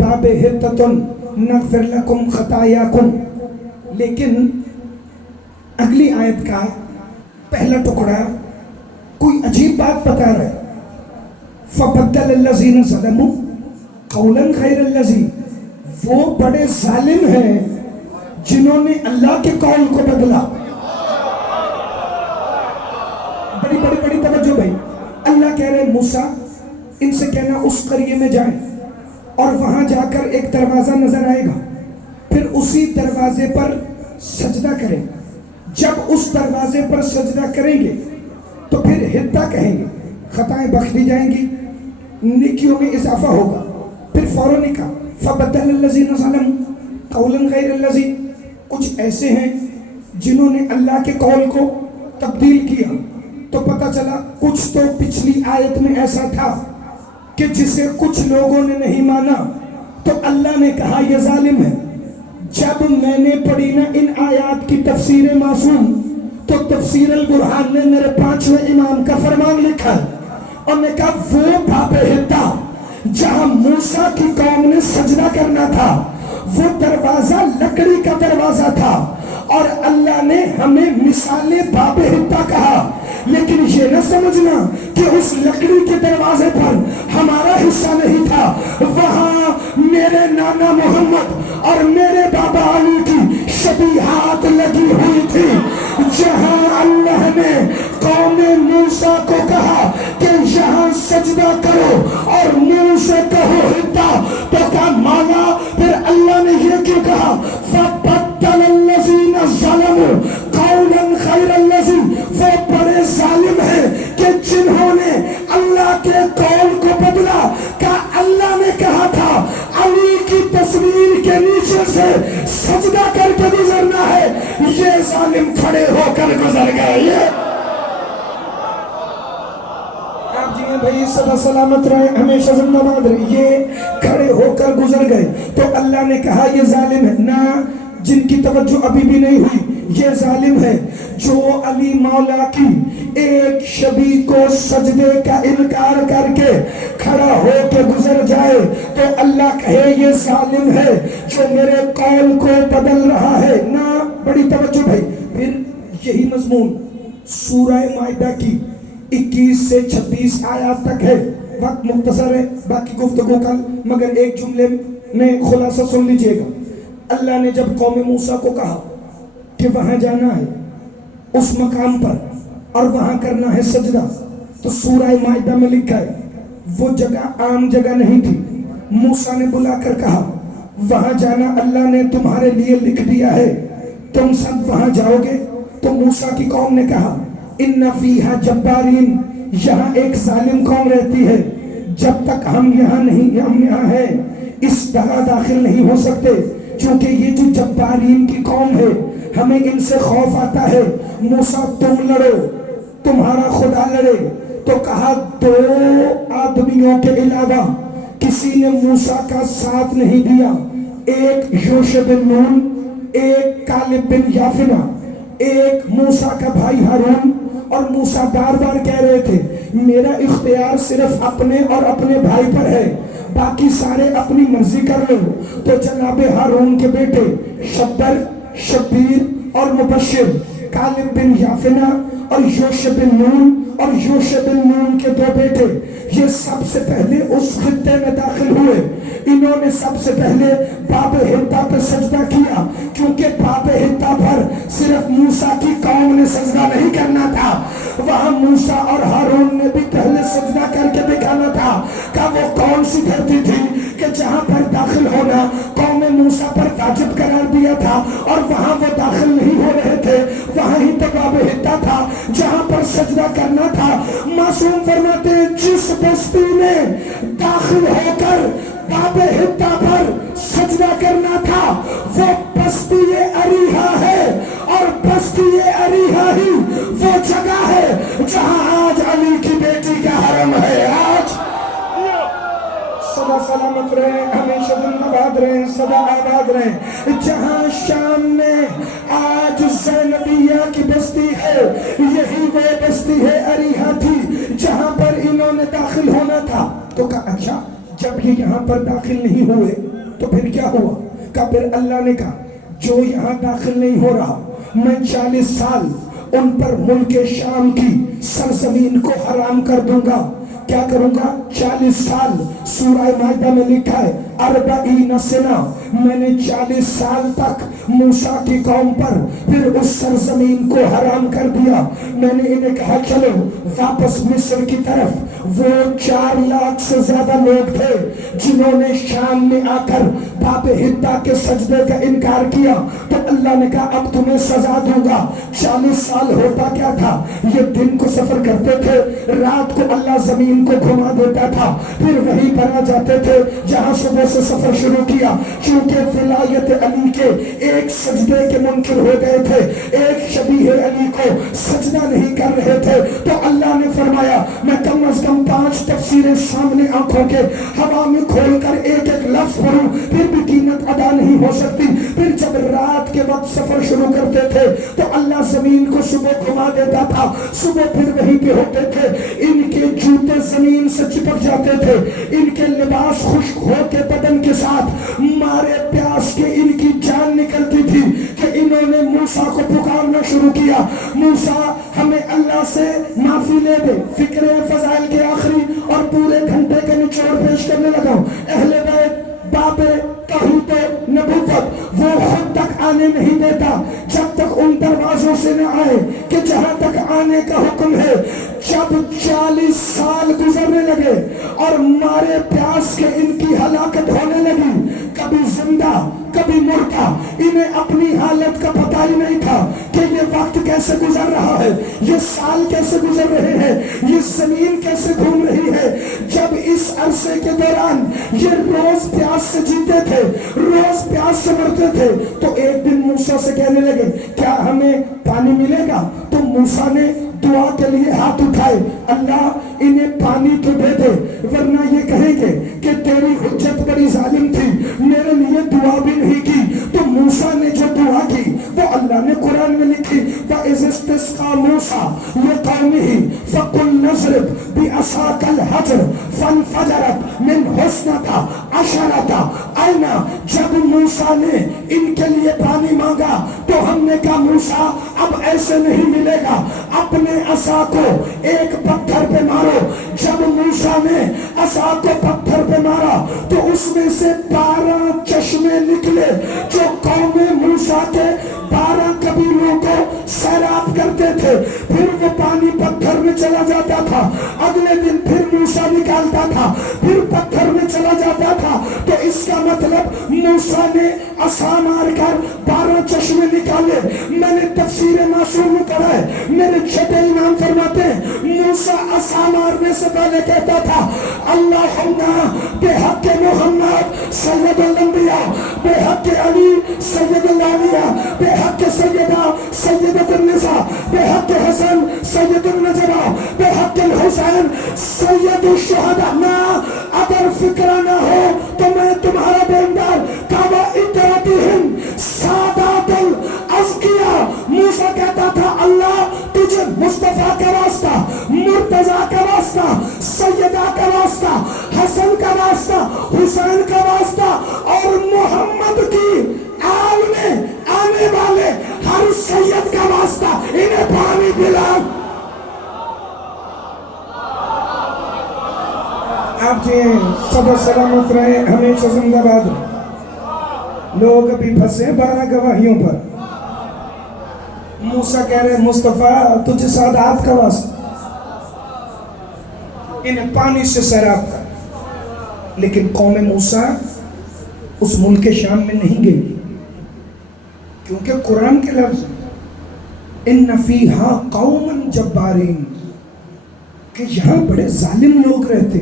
باب حتتن نغفر لکم خطایاکم، لیکن اگلی آیت کا پہلا ٹکڑا کوئی عجیب بات بتا رہا ہے، فَبَدَّلَ الَّذِينَ ظَلَمُوا قَوْلًا غَيْرَ الَّذِي، وہ بڑے ظالم ہیں جنہوں نے اللہ کے قول کو بدلا۔ بڑی توجہ بھائی، اللہ کہہ رہے موسیٰ ان سے کہنا اس قریے میں جائیں اور وہاں جا کر ایک دروازہ نظر آئے گا، پھر اسی دروازے پر سجدہ کریں، جب اس دروازے پر سجدہ کریں گے تو پھر حتہ کہیں گے، خطائیں بخش دی جائیں گی، نیکیوں میں اضافہ ہوگا۔ پھر فوراً کہا فَبَدَّلَ الَّذِينَ ظَلَمُوا قَوْلًا غَيْرَ الَّذِي، کچھ ایسے ہیں جنہوں نے اللہ کے قول کو تبدیل کیا، تو پتہ چلا کچھ تو پچھلی آیت میں ایسا تھا کہ جسے کچھ لوگوں نے نہیں مانا تو اللہ نے کہا یہ ظالم ہے۔ جب میں نے پڑھی نا ان آیات کی تفسیر معصوم تو تفسیر البرہان نے میرے 5ویں امام کا فرمان لکھا اور نے کہا وہ باب حتہ جہاں موسیٰ کی قوم نے سجدہ کرنا تھا وہ دروازہ لکڑی کا دروازہ تھا اور اللہ نے ہمیں مثال باب حتہ کہا، لیکن یہ نہ سمجھنا کہ اس لکڑی کے دروازے پر ہمارا حصہ نہیں تھا، وہاں میرے نانا محمد اور میرے بابا علی کی شبیہات لگی ہوئی تھی، جہاں اللہ نے قوم موسیٰ کو کہا کہ یہاں سجدہ کرو اور منہ سے کہو حتہ، تو کہا مانا، پھر اللہ نے یہ کیوں کہا فَبَدَّلَ الَّذِينَ ظَلَمُوا قَوْلًا غَيْرَ الَّذِي، وہ بڑے ظالم ہیں کہ جنہوں نے اللہ کے قول کو بدلا۔ کہا اللہ نے کہا تھا علی کی تصویر کے نیچے سے سجدہ کر کے گزرنا ہے، یہ ظالم کھڑے ہو کر گزر گئے۔ آپ جی بھائی سدا سلامت رہے، ہمیشہ زندہ باد رہے، یہ کھڑے ہو کر گزر گئے تو اللہ نے کہا یہ ظالم ہے نا، جن کی توجہ ابھی بھی نہیں ہوئی، یہ ظالم ہے جو علی مولا کی ایک شبیہ کو سجدے کا انکار کر کے کھڑا ہو کے گزر جائے تو اللہ کہے یہ ظالم ہے جو میرے قول کو بدل رہا ہے نا۔ بڑی توجہ بھائی، پھر یہی مضمون سورہ مائدہ کی 21 سے 26 آیات تک ہے، وقت مختصر ہے باقی گفتگو کل، مگر ایک جملے میں خلاصہ سن لیجئے گا۔ اللہ نے جب قوم موسیٰ کو کہا کہ وہاں جانا ہے اس مقام پر اور وہاں کرنا ہے سجدہ، تو سورہ مائدہ میں لکھا ہے وہ جگہ عام جگہ نہیں تھی، موسیٰ نے بلا کر کہا وہاں جانا اللہ نے تمہارے لیے لکھ دیا ہے، تم سب وہاں جاؤ گے۔ تو موسیٰ کی قوم نے کہا ان فیہا جبارین، یہاں ایک ظالم قوم رہتی ہے، جب تک ہم یہاں ہیں اس جگہ داخل نہیں ہو سکتے، چونکہ یہ جو جبارین کی قوم ہے ہمیں ان سے خوف آتا ہے، موسیٰ تم لڑو، تمہارا خدا لڑے۔ تو کہا 2 آدمیوں کے علاوہ کسی نے موسیٰ کا ساتھ نہیں دیا، ایک یوشع بن نون، ایک کالب بن یافنہ، ایک موسیٰ کا بھائی ہارون۔ اور موسیٰ بار بار کہہ رہے تھے میرا اختیار صرف اپنے اور اپنے بھائی پر ہے، باقی سارے اپنی مرضی کر لو۔ تو جناب ہارون کے بیٹے شبر، شبیر اور مبشر، کالب بن یافنہ اور یوشع بن نون اور یوشع بن نون کے 2 بیٹے، یہ سب سے پہلے اس خطے میں داخل ہوئے۔ انہوں نے سب سے پہلے باب حتہ پہ سجدہ کیا، کیونکہ باب حتہ پر صرف موسیٰ کی قوم نے سجدہ نہیں کرنا تھا، وہاں موسیٰ اور ہارون نے بھی پہلے سجدہ کر کے دکھانا تھا کہ وہ کون سی دھرتی تھی کہ جہاں پر داخل ہونا قوم موسیٰ پر واجب قرار دیا تھا اور وہاں وہ داخل نہیں ہو رہے تھے، وہاں ہی تو باب حتہ تھا جہاں پر سجدہ کرنا تھا۔ معصوم فرماتے ہیں جس بستی میں داخل ہو کر باب حتہ پر سجدہ کرنا تھا وہ بستی اریحا ہے، اور بستی اریحا ہی وہ جگہ ہے جہاں آج علی کی بیٹی کا حرم ہے۔ آج سدا سلامت رہے، ہمیشہ زندہ باد رہے، سدا آباد رہے۔ جہاں شام میں آج زینبیہ کی بستی ہے، یہی وہ بستی ہے اریحا تھی جہاں پر انہوں نے داخل ہونا تھا۔ تو کہا اچھا جب یہ یہاں پر داخل نہیں ہوئے تو پھر کیا ہوا؟ کہا پھر اللہ نے کہا جو یہاں داخل نہیں ہو رہا میں 40 سال ان پر ملک شام کی سرزمین کو حرام کر دوں گا. کیا کروں گا؟ 40 سال. سورہ مائدہ میں لکھا ہے 40 سنہ. میں نے 40 سال تک موسیٰ کی قوم پر پھر اس سرزمین کو حرام کر دیا. میں نے انہیں کہا چلو واپس مصر کی طرف. وہ 4 لاکھ سے زیادہ لوگ تھے جنہوں نے شام میں آ کر باب حدہ کے سجدے کا انکار کیا. تو اللہ نے کہا اب تمہیں سزا دوں گا. 40 سال ہوتا کیا تھا؟ یہ دن کو سفر کرتے تھے, رات کو اللہ زمین کو گھما دیتا تھا, پھر وہیں پر آ جاتے تھے جہاں صبح سے سفر شروع کیا. چونکہ ولایت علی کے ایک سجدے کے منکر ہو گئے تھے, ایک شبیہ علی کو سجدہ نہیں کر رہے تھے, تو اللہ نے فرمایا میں کم از کم 5 تفسیریں سامنے آنکھوں کے ہوا میں کھول کر ایک ایک لفظ پڑھوں, پھر بھی قیمت ادا نہیں ہو سکتی. پھر جب رات کے وقت سفر شروع کرتے تھے تو اللہ زمین کو صبح گھما دیتا تھا, صبح پھر وہیں پہ ہوتے تھے. ان کے جوتے زمین سے چپک جاتے تھے, ان کے لباس خشک ہو کے بدن کے ساتھ مارے پیاس کے ان کی جان نکلتی تھی کہ انہوں نے موسیٰ کو پکارنا شروع کیا, موسیٰ ہمیں اللہ سے معافی لے دے. فکر فضائل کے آخری اور پورے گھنٹے کے نچوڑ پیش کرنے لگا ہوں. اہل بیت باب توحید نبوت وہ خود تک آنے نہیں دیتا جب تک ان دروازوں سے نہ آئے کہ جہاں تک آنے کا حکم ہے. جب 40 سال گزرنے لگے اور مارے پیاس کے ان کی ہلاکت ہونے لگی, کبھی زندہ کبھی مردہ, انہیں اپنی حالت کا پتہ ہی نہیں تھا کہ یہ وقت کیسے گزر رہا ہے, یہ سال کیسے گزر رہے ہیں, یہ زمین کیسے گھوم رہی ہے. جب اس عرصے کے دوران یہ روز پیاس سے جیتے تھے, روز پیاس سے مرتے تھے, تو ایک دن موسیٰ سے کہنے لگے کیا ہمیں پانی ملے گا؟ تو موسیٰ نے دعا کے لیے ہاتھ اٹھائے, اللہ انہیں پانی تو دے دے ورنہ یہ کہیں گے کہ تیری حجت بڑی ظالم تھی, میرے لیے دعا بھی نہیں کی. تو موسیٰ نے جو دعا کی وہ اللہ نے قرآن میں لکھی, وَإِذِ اسْتَسْقَىٰ مُوسَىٰ لِقَوْمِهِ فَقُلْ نَضْرِبْ بِعَصَاكَ الْحَجَرَ فَانْفَجَرَتْ مِنْ اثْنَتَا عَشَرَةَ عَيْنًا. جب موسیٰ نے ان کے لیے پانی مانگا تو ہم نے کہا موسیٰ اب ایسے نہیں ملے گا, اپنے عصا کو ایک پتھر پہ مارو. جب موسیٰ نے عصا کو پتھر پہ مارا تو اس میں سے 12 چشمے نکلے جو قوم موسیٰ کے 12 قبیلوں کو سیراب کرتے تھے. پھر وہ پانی پتھر میں چلا جاتا تھا, اگلے دن پھر موسیٰ نکالتا تھا, پھر پتھر میں چلا جاتا تھا. تو اس کا مطلب موسیٰ نے عصا مار کر 12 چشمے نکالے. میں نے تفسیر معصوم میں پڑھا ہے, میرے چھٹے امام فرماتے ہیں موسیٰ عصا مارنے سے پہلے کہتا تھا اللہم بحق محمد سید الانبیاء, بحق علی سید الانبیاء, بحق سیدہ سیدۃ النساء, بحق حسن سید النجبہ, بحق الحسین سید الشہداء. نہ اگر فکرہ نہ ہو تو میں تمہارا دیندار کعبہ اطراتہم سادات الازکیاء. موسیٰ کہتا تھا اللہ تجھے مصطفیٰ کا واسطہ, مرتضیٰ کا واسطہ, سیدہ کا واسطہ, حسن کا واسطہ, حسین کا واسطہ اور محمد کی آل میں آنے والے ہر سید کا واسطہ, انہیں پانی پلا. آپ کے صبر سلامت رہے, ہمیشہ زندہ باد. لوگ ابھی پھنسے 12 گواہیوں پر. موسیٰ کہہ رہے مصطفیٰ تجھے سعادات کا واسطہ, انہیں پانی سے سیراب کر. لیکن قوم موسیٰ اس ملک شام میں نہیں گئی, کیونکہ قرآن کے لفظ ان فیہا قوما جبارین, کہ یہاں بڑے ظالم لوگ رہتے.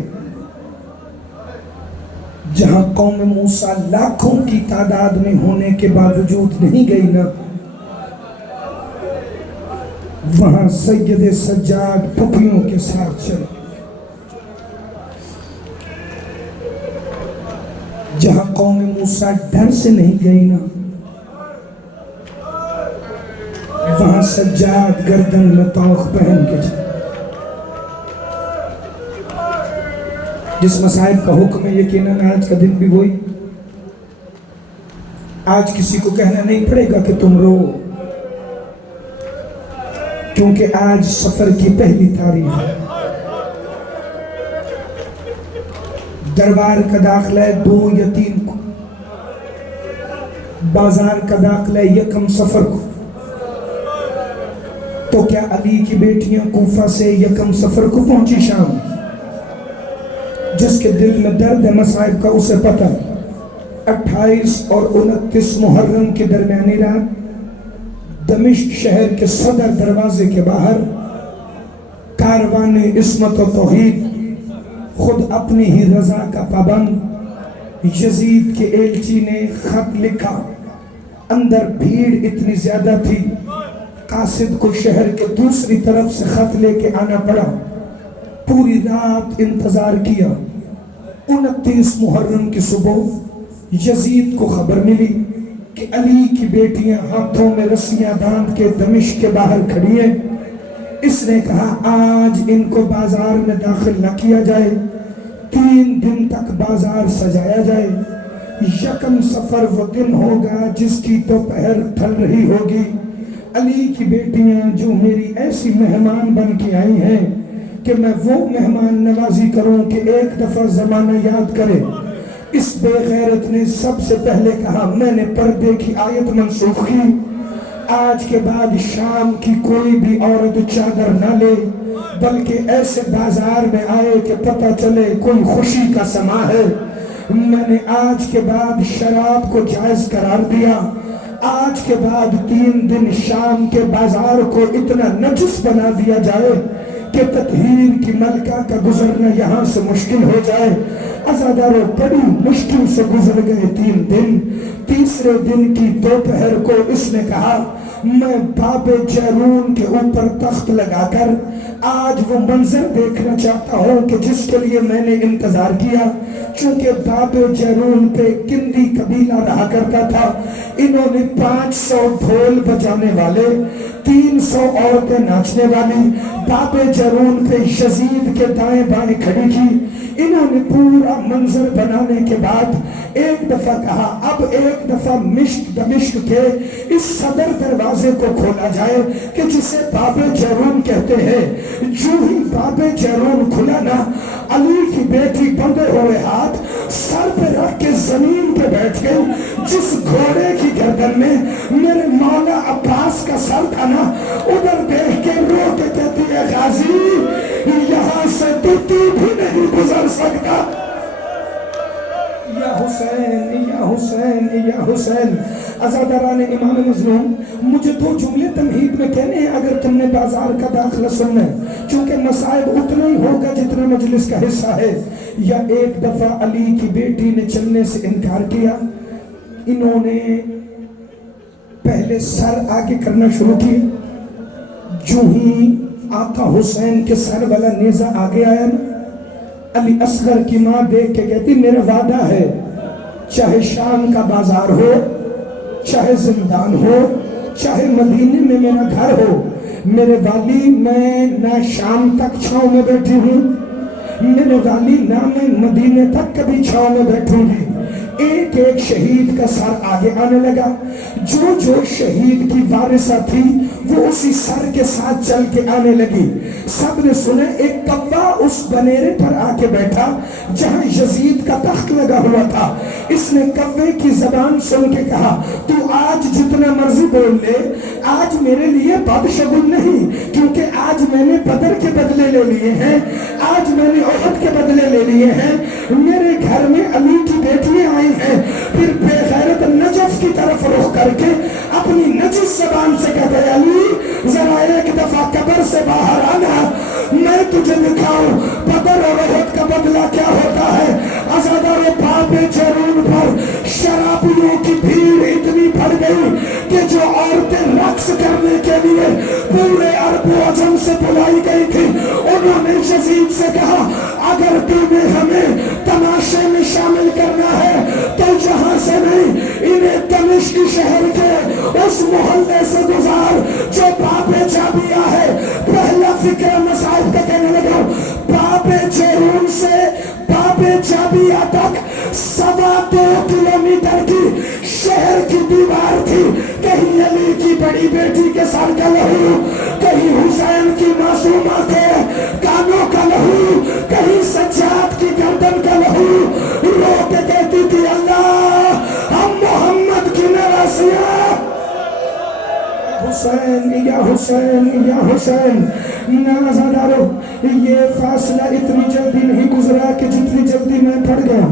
جہاں قوم موسیٰ لاکھوں کی تعداد میں ہونے کے باوجود نہیں گئی نا, وہاں سید سجاد پھپھیوں کے ساتھ چل. جہاں قوم موسیٰ ڈر سے نہیں گئی نا, وہاں سجاد گردن میں توخ پہن کے چل. جس مصائب کا حکم ہے یقیناً آج کا دن بھی وہی. آج کسی کو کہنا نہیں پڑے گا کہ تم رو، کیونکہ آج سفر کی پہلی تاریخ ہے. دربار کا داخلہ ہے 2 یا 3 کو، بازار کا داخلہ ہے 1 سفر کو. تو کیا علی کی بیٹیاں کوفہ سے 1 سفر کو پہنچی شام؟ جس کے دل میں درد ہے مصائب کا اسے پتہ. 28 اور 29 محرم کے درمیانی رات دمشق شہر کے صدر دروازے کے باہر کاروان عصمت و توحید خود اپنی ہی رضا کا پابند یزید کے ایلچی نے خط لکھا. اندر بھیڑ اتنی زیادہ تھی قاصد کو شہر کے دوسری طرف سے خط لے کے آنا پڑا. پوری رات انتظار کیا. 29 محرم کی صبح یزید کو خبر ملی کہ علی کی بیٹیاں ہاتھوں میں رسیاں باندھ کے دمشق کے باہر کھڑی ہیں. اس نے کہا آج ان کو بازار میں داخل نہ کیا جائے، 3 دن تک بازار سجایا جائے. 1 سفر وہ دن ہوگا جس کی دوپہر ڈھل رہی ہوگی. علی کی بیٹیاں جو میری ایسی مہمان بن کے آئی ہیں کہ میں وہ مہمان نوازی کروں کہ ایک دفعہ زمانہ یاد کرے. اس بے غیرت نے سب سے پہلے کہا میں نے پردے کی آیت منسوخ کی. آج کے بعد شام کی کوئی بھی عورت چادر نہ لے، بلکہ ایسے بازار میں آئے کہ پتہ چلے کوئی خوشی کا سما ہے. میں نے آج کے بعد شراب کو جائز قرار دیا. آج کے بعد 3 دن شام کے بازار کو اتنا نجس بنا دیا جائے کہ تطہیر کی ملکہ کا گزرنا یہاں سے مشکل ہو جائے. عزاداروں بڑی مشکل سے گزر گئے 3 دن. تیسرے دن کی دوپہر کو اس نے کہا میں باب جیرون کے اوپر تخت لگا کر آج وہ منظر دیکھنا چاہتا ہوں کہ جس کے لیے میں نے انتظار کیا. چونکہ باب جیرون پہ کندی قبیلہ رہا کرتا تھا. انہوں نے 500 ڈھول بجانے والے، 300 عورتیں ناچنے والی باب جیرون پہ یزید کے دائیں بائیں کھڑی کی. انہوں نے پورا منظر بنانے کے بعد ایک دفعہ کہا اب ایک دفعہ دمشق کے اس صدر دروازے کو کھولا جائے کہ جسے باب جیرون کہتے ہیں. جو ہی باب جیرون کھلا نا، علی کی بیٹی بندے ہوئے ہاتھ سر پہ رکھ کے زمین پہ بیٹھ گئی. جس گھوڑے کی گردن میں میرے مولا عباس کا سر تھا نا، ادھر دیکھ کے رو کے کہتی ہے غازی یہاں سے تو بھی نہیں گزر سکتا. یا حسین یا حسین یا حسین. عزاداران امام مظلوم، مجھے 2 جملے تمہید میں کہنے ہیں اگر تم نے بازار کا داخلہ سننا ہے، چونکہ مصائب اتنا ہی ہوگا جتنا مجلس کا حصہ ہے. یا ایک دفعہ علی کی بیٹی نے چلنے سے انکار کیا. انہوں نے پہلے سر آگے کرنا شروع کی. جو ہی آقا حسین کے سر والا نیزہ آگے آیا نا، علی اصغر کی ماں دیکھ کے کہتی میرا وعدہ ہے چاہے شام کا بازار ہو، چاہے زندان ہو، چاہے مدینے میں میرا گھر ہو، میرے والی میں نہ شام تک چھاؤں میں بیٹھی ہوں، میرے والی نہ میں مدینے تک کبھی چھاؤں میں بیٹھوں گی. ایک ایک شہید کا سر آگے آنے لگا. جو جو شہید کی وارثہ تھی وہ اسی سر کے ساتھ چل کے آنے لگی. سب نے سنے ایک کوا اس بنیرے پر آ کے بیٹھا جہاں یزید کا تخت لگا ہوا تھا. اس نے کوے کی زبان سن کے کہا تو آج جتنا مرضی بول لے، آج میرے لیے بدشگن نہیں، کیونکہ آج میں نے بدر کے بدلے لے لیے ہیں، آج میں نے احد کے بدلے لے لیے ہیں. میرے گھر میں علی کی بیٹیاں آئی ہیں. پھر بے غیرت نجف کی طرف رخ کر کے اپنی نجس زبان سے کہتے علی ذرا ایک دفعہ قبر سے باہر آنا، میں تجھے دکھاؤں بدر اور احد کا بدلہ کیا ہوتا ہے. عزادار باب جیرون پر شرابیوں کی بھیڑ اتنی بڑھ گئی کہ جو عورتیں رقص کرنے کے لیے پورے عرب و عجم سے بلائی گئی تھی، انہوں نے یزید سے کہا اگر تمہیں ہمیں تماشے میں شامل کرنا ہے تو یہاں سے نہیں، انہیں دمشق شہر کے اس محلے سے گزار جو باب جابیہ ہے. پہلا فکر مسائب کا کہنے لگا باب جیرون سے باب میری بیٹی کے سر کا لہو، کہیں حسین کی معصومہ کے کانوں کا لہو، کہیں سجاد کی گردن کا لہو، رو کے کہتی تھی اللہ ہم محمد کی نواسیاں، حسین یا حسین یا حسین۔ نازدارو یہ فاصلہ اتنی جلدی نہیں گزرا کہ جتنی جلدی میں پڑ گیا۔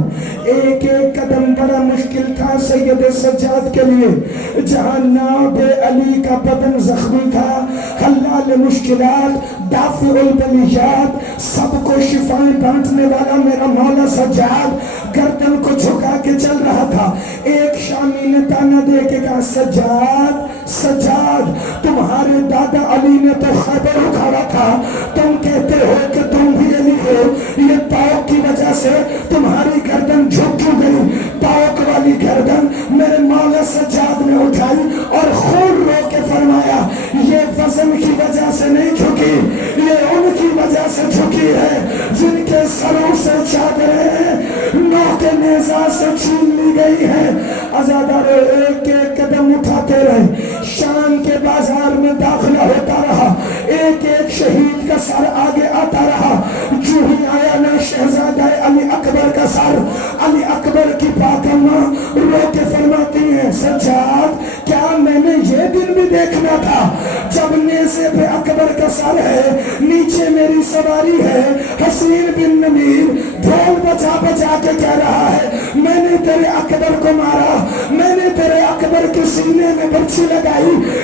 ایک ایک قدم بڑا مشکل تھا سید سجاد کے لیے، جہاں ناب علی کا بدن زخمی تھا، حلال مشکلات، دافع البلیات، سب کو شفائیں بانٹنے والا میرا مولا سجاد گردن کو جھکا کے چل رہا تھا۔ ایک شامی نے تانا دے کے کہا سجاد سجاد تمہارے دادا علی نے تو خیبر اکھاڑا تھا، تم کہتے ہو کہ تم بھی علی ہو، یہ پاؤں کی وجہ سے تمہاری گردن جھک کیوں گئی؟ پاؤں والی گردن میرے مولا سجاد نے اٹھائی اور خون رو کے فرمایا یہ وزن کی وجہ سے نہیں جھکی، یہ ان کی وجہ سے جھکی ہے جن کے سروں سے چادریں نوک نیزہ سے چھین لی گئی ہیں۔ عزادارے ایک ایک قدم اٹھاتے رہے، شام کے بازار میں داخلہ ہوتا رہا، ایک ایک شہید کا سر آگے آتا رہا، جو ہی آیا نا شہزادہ علی اکبر کا سر، علی اکبر کی پاک اماں رو کے فرماتی ہیں سجاد کیا میں نے یہ دن بھی دیکھنا تھا جب نیزے پہ اکبر کا سر ہے، نیچے میری سواری ہے، حسین بن نمیر ڈھول بجا بجا کے کہہ رہا ہے میں نے تیرے اکبر کو مارا، میں نے تیرے اکبر کے سینے میں برچھی لگائی۔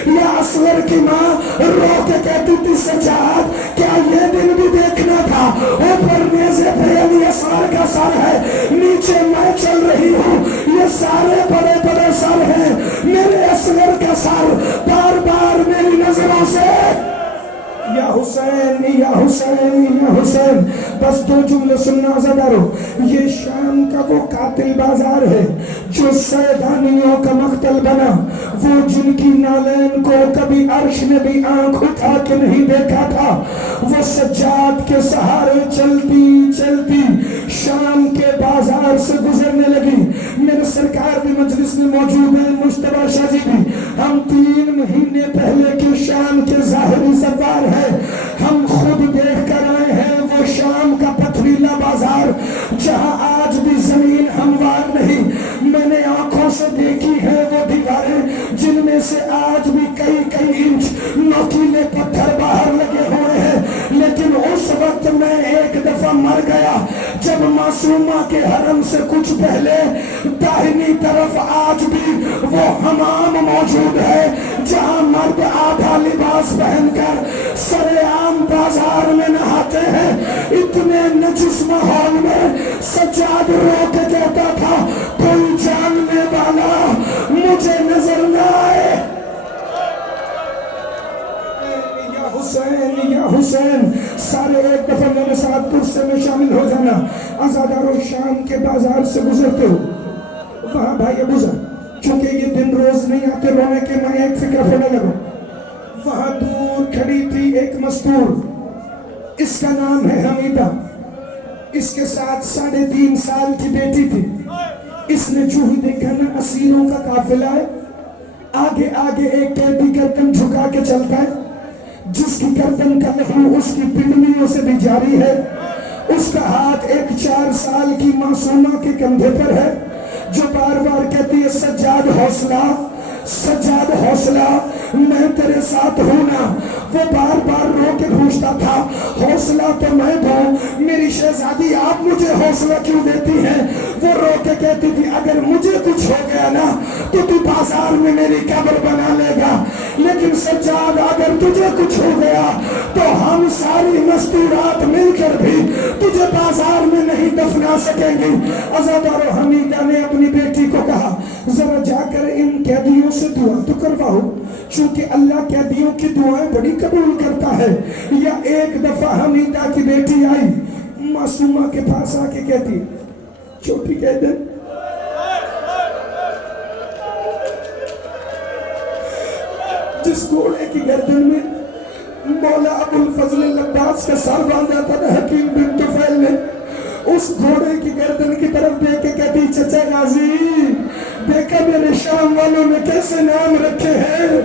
یا اصغر کی ماں رو کے کہتی تھی سجاد کیا یہ دن بھی دیکھنا تھا، اوپر نیزے پہ علی اصغر کا سر ہے، نیچے میں چل رہی ہوں، یہ سارے بڑے بڑے سر ہیں، میرے اصغر کا سر بار بار میری نظروں سے یا حسین یا حسین یا حسین۔ بس دو جملے سننا عزادارو، یہ شام کا وہ قاتل بازار ہے جو سیدانیوں کا مقتل بنا، وہ جن کی نالین کو کبھی عرش نے بھی آنکھ اٹھا کے نہیں دیکھا تھا، وہ سجاد کے سہارے چلتی چلتی شام کے بازار سے گزرنے لگی۔ میرے سرکار بھی مجلس میں موجود ہیں، مجتبیٰ شاہ جی بھی، ہم 3 مہینے پہلے کے شام کے ظاہری سفار ہیں، ہم خود دیکھ کر آئے ہیں وہ شام کا پتھریلا بازار جہاں آج بھی زمین ہموار نہیں، میں نے آنکھوں سے دیکھی ہے وہ دیواریں جن میں سے آج بھی کئی کئی انچ نوکیلے پتھر باہر لگے ہوئے ہیں، لیکن اس وقت میں ایک دفعہ مر گیا جب معصومہ کے حرم سے کچھ پہلے داہنی طرف آج بھی وہ حمام موجود ہے جہاں مرد آدھا لباس پہن کر سر عام بازار میں نہاتے ہیں۔ اتنے نجس ماحول میں سجاد رو کے کہتا تھا کوئی جاننے والا مجھے نظر نہ آئے۔ یا حسین یا حسین، سارے ایک دفعہ میرے ساتھ کرسے میں شامل ہو جانا۔ عزادارو شام کے بازار سے گزرتے ہو، وہاں بھائی گزر، چونکہ یہ دن روز نہیں آتے رونے کے، میں ایک فکر ہونے لگا۔ وہاں دور کھڑی تھی ایک مستور، اس کا نام ہے حمیدہ، اس کے ساتھ 3.5 سال کی بیٹی تھی۔ اس نے جو ہی دیکھا نا اسیروں کا قافلہ ہے، آگے آگے ایک قیدی گردن جھکا کے چلتا ہے، جس کی گردن کا لہو اس کی پنڈلیوں سے بھی جاری ہے، اس کا ہاتھ ایک 4 سال کی معصومہ کے کندھے پر ہے جو بار بار کہتی ہے سجاد حوصلہ سجاد حوصلہ میں تیرے ساتھ ہوں نا۔ وہ بار بار رو کے پوچھتا تھا حوصلہ تو میں دوں، میری شہزادی آپ مجھے حوصلہ کیوں دیتی ہیں؟ وہ رو کے کہتی تھی اگر مجھے کچھ ہو گیا نا تو بازار میں میری قبر بنا لے گا، لیکن سجاد اگر تجھے کچھ ہو گیا تو ہم ساری مستورات مل کر بھی تجھے بازار میں نہیں دفنا سکیں گی۔ عزادار حمیدہ نے اپنی بیٹی کو کہا ذرا جا کر ان قیدیوں سے دعا تو کرواؤ، چونکہ اللہ قیدیوں کی دعائیں بڑی قبول کرتا ہے۔ یا ایک دفعہ حمیدہ کی بیٹی آئی، معصومہ کے پاس آ کے کہتی چھوٹی قیدی جس گھوڑے کی گردن میں مولا ابو الفضل العباس کا سر باندھا تھا نا حکیم بن طفیل نے، اس گھوڑے کی گردن کی طرف دیکھ کے کہتی چچا غازی دیکھا میرے شام والوں نے کیسے نام رکھے ہیں،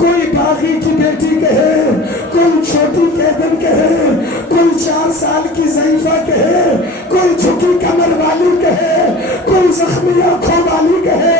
کوئی باغی کی بیٹی کہے، کوئی چھوٹی قیدن کہے، کوئی 4 سال کی ضعیفہ کہے، کوئی جھکی کمر والی کہے، کوئی زخمی آنکھوں والی کہے،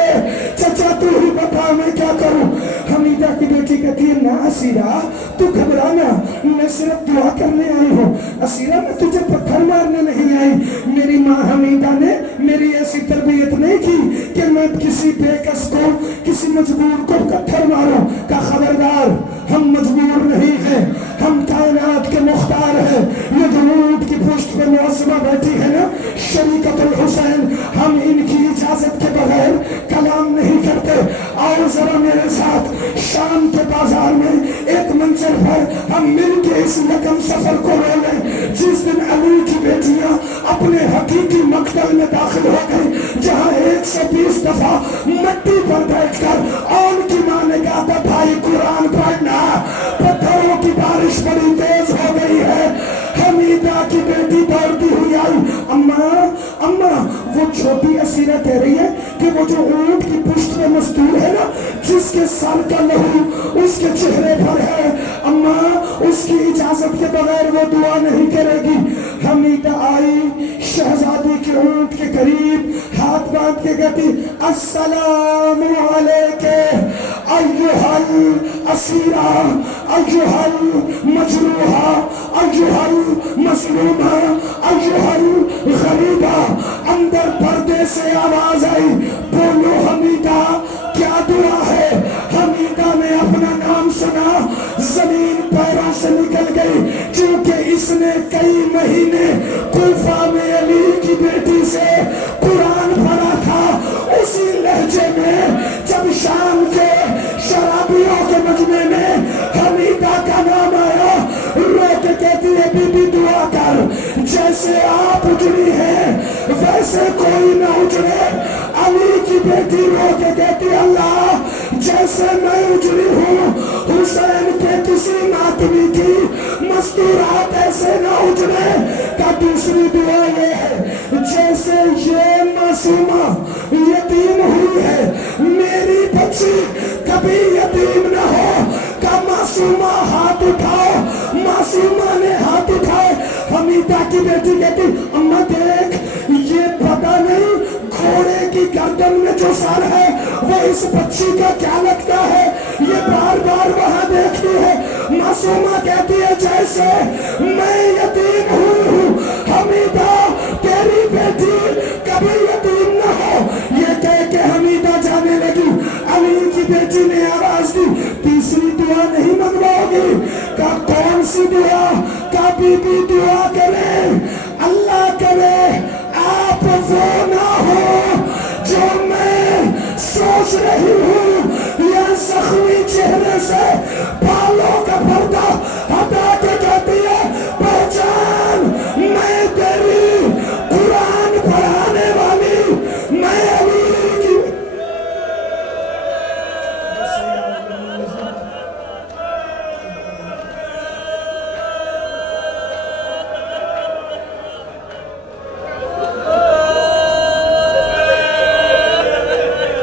چچا تو ہی بتا میں کیا کروں؟ حمیدہ کی بیٹی کہتی ہے نہ اسیرہ تو گھبرانا، میں صرف دعا کرنے آئی ہوں، اسیرہ میں تجھے پتھر مارنے نہیں آئی۔ میری ماں حمیدہ نے میری ایسی تربیت نہیں کی کہ میں کسی بے کس کو، کسی مجبور کو پتھر ماروں۔ کا خبردار، ہم مجبور نہیں ہیں، ہم کائنات کے مختار ہیں۔ یہ جو اونٹ کی پشت پہ معصمہ بیٹھی ہے نا، شریکت الحسین، ہم ان کی اجازت کے بغیر کلام نہیں کرتے۔ آؤ ذرا میرے ساتھ شام کے بازار میں ایک منظر پر ہم مل کے اس رقم سفر کو رولیں جس دن علی کی بیٹیاں اپنے حقیقی مقتل میں داخل ہو گئی، جہاں 120 دفعہ مٹی پر بیٹھ کر اور کی ماں نے کہا تھا بھائی قرآن پڑھنا، پتھروں کی بارش بڑی تیز ہو گئی ہے۔ حمیدہ کی بیٹی دوڑتی ہوئی آئی، اماں اماں، وہ چھوٹی اسیرہ کہہ رہی ہے کہ وہ جو اونٹ کی پشت میں مستور ہے نا، جس کے سر کا لہو اس کے چہرے پر ہے، اماں اس کی اجازت کے بغیر وہ دعا نہیں کرے گی۔ حمیدہ آئی، شہزادی کے اونٹ کے قریب ہاتھ باندھ کے کہتی السلام علیکہ ایھا الاسیرہ ایھا المجروحہ ایھا المظلومہ ایھا الغریبہ۔ اندر پردے سے آواز آئی، بولو حمیدہ کیا دعا ہے؟ حمیدہ نے اپنا نام سنا، زمین پیروں سے نکل گئی، کیونکہ اس نے کئی مہینے کوفہ میں علی کی بیٹی سے قرآن پڑھا تھا، اسی لہجے میں۔ جب شام کے شرابیوں کے مجمع میں حمیدہ کا نام آیا، رو کے کہتی ہے بی بی دعا کر، جیسے آپ اجڑی ہیں ویسے کوئی نہ اجڑے۔ علی کی بیٹی رو کے کہتی اللہ جیسے میں اجڑی ہوں، حسین کے کسی ماتمی کی مستورات ایسے نہ اجڑے۔ کا دوسری دعا یہ ہے جیسے یہ معصومہ یتیم ہوئی ہے، میری بچی کبھی یتیم نہ ہو۔ کا معصومہ ہاتھ اٹھاؤ، معصومہ نے ہاتھ اٹھائے۔ حمیدہ کی بیٹی کہتی اماں دیکھ، یہ پتہ نہیں گھوڑے کی گردن میں جو سر ہے وہ اس بچی کا کیا لگتا ہے، یہ بار بار وہاں دیکھتی ہے۔ معصومہ کہتی ہے جیسے میں یتیم ہوں، حمیدہ تیری بیٹی کبھی یتیم نہ ہو۔ یہ کہہ کے حمیدہ جانے لگی۔ علی کی بیٹی نے آواز دی تیسری دعا نہیں منگواؤ گی؟ کا کون سی دعا؟ کا بی بی دعا کرے، اللہ کرے آپ وہ نہ ہو جو میں سوچ رہی ہوں، یا زخمی چہرے سے بالوں کا پردہ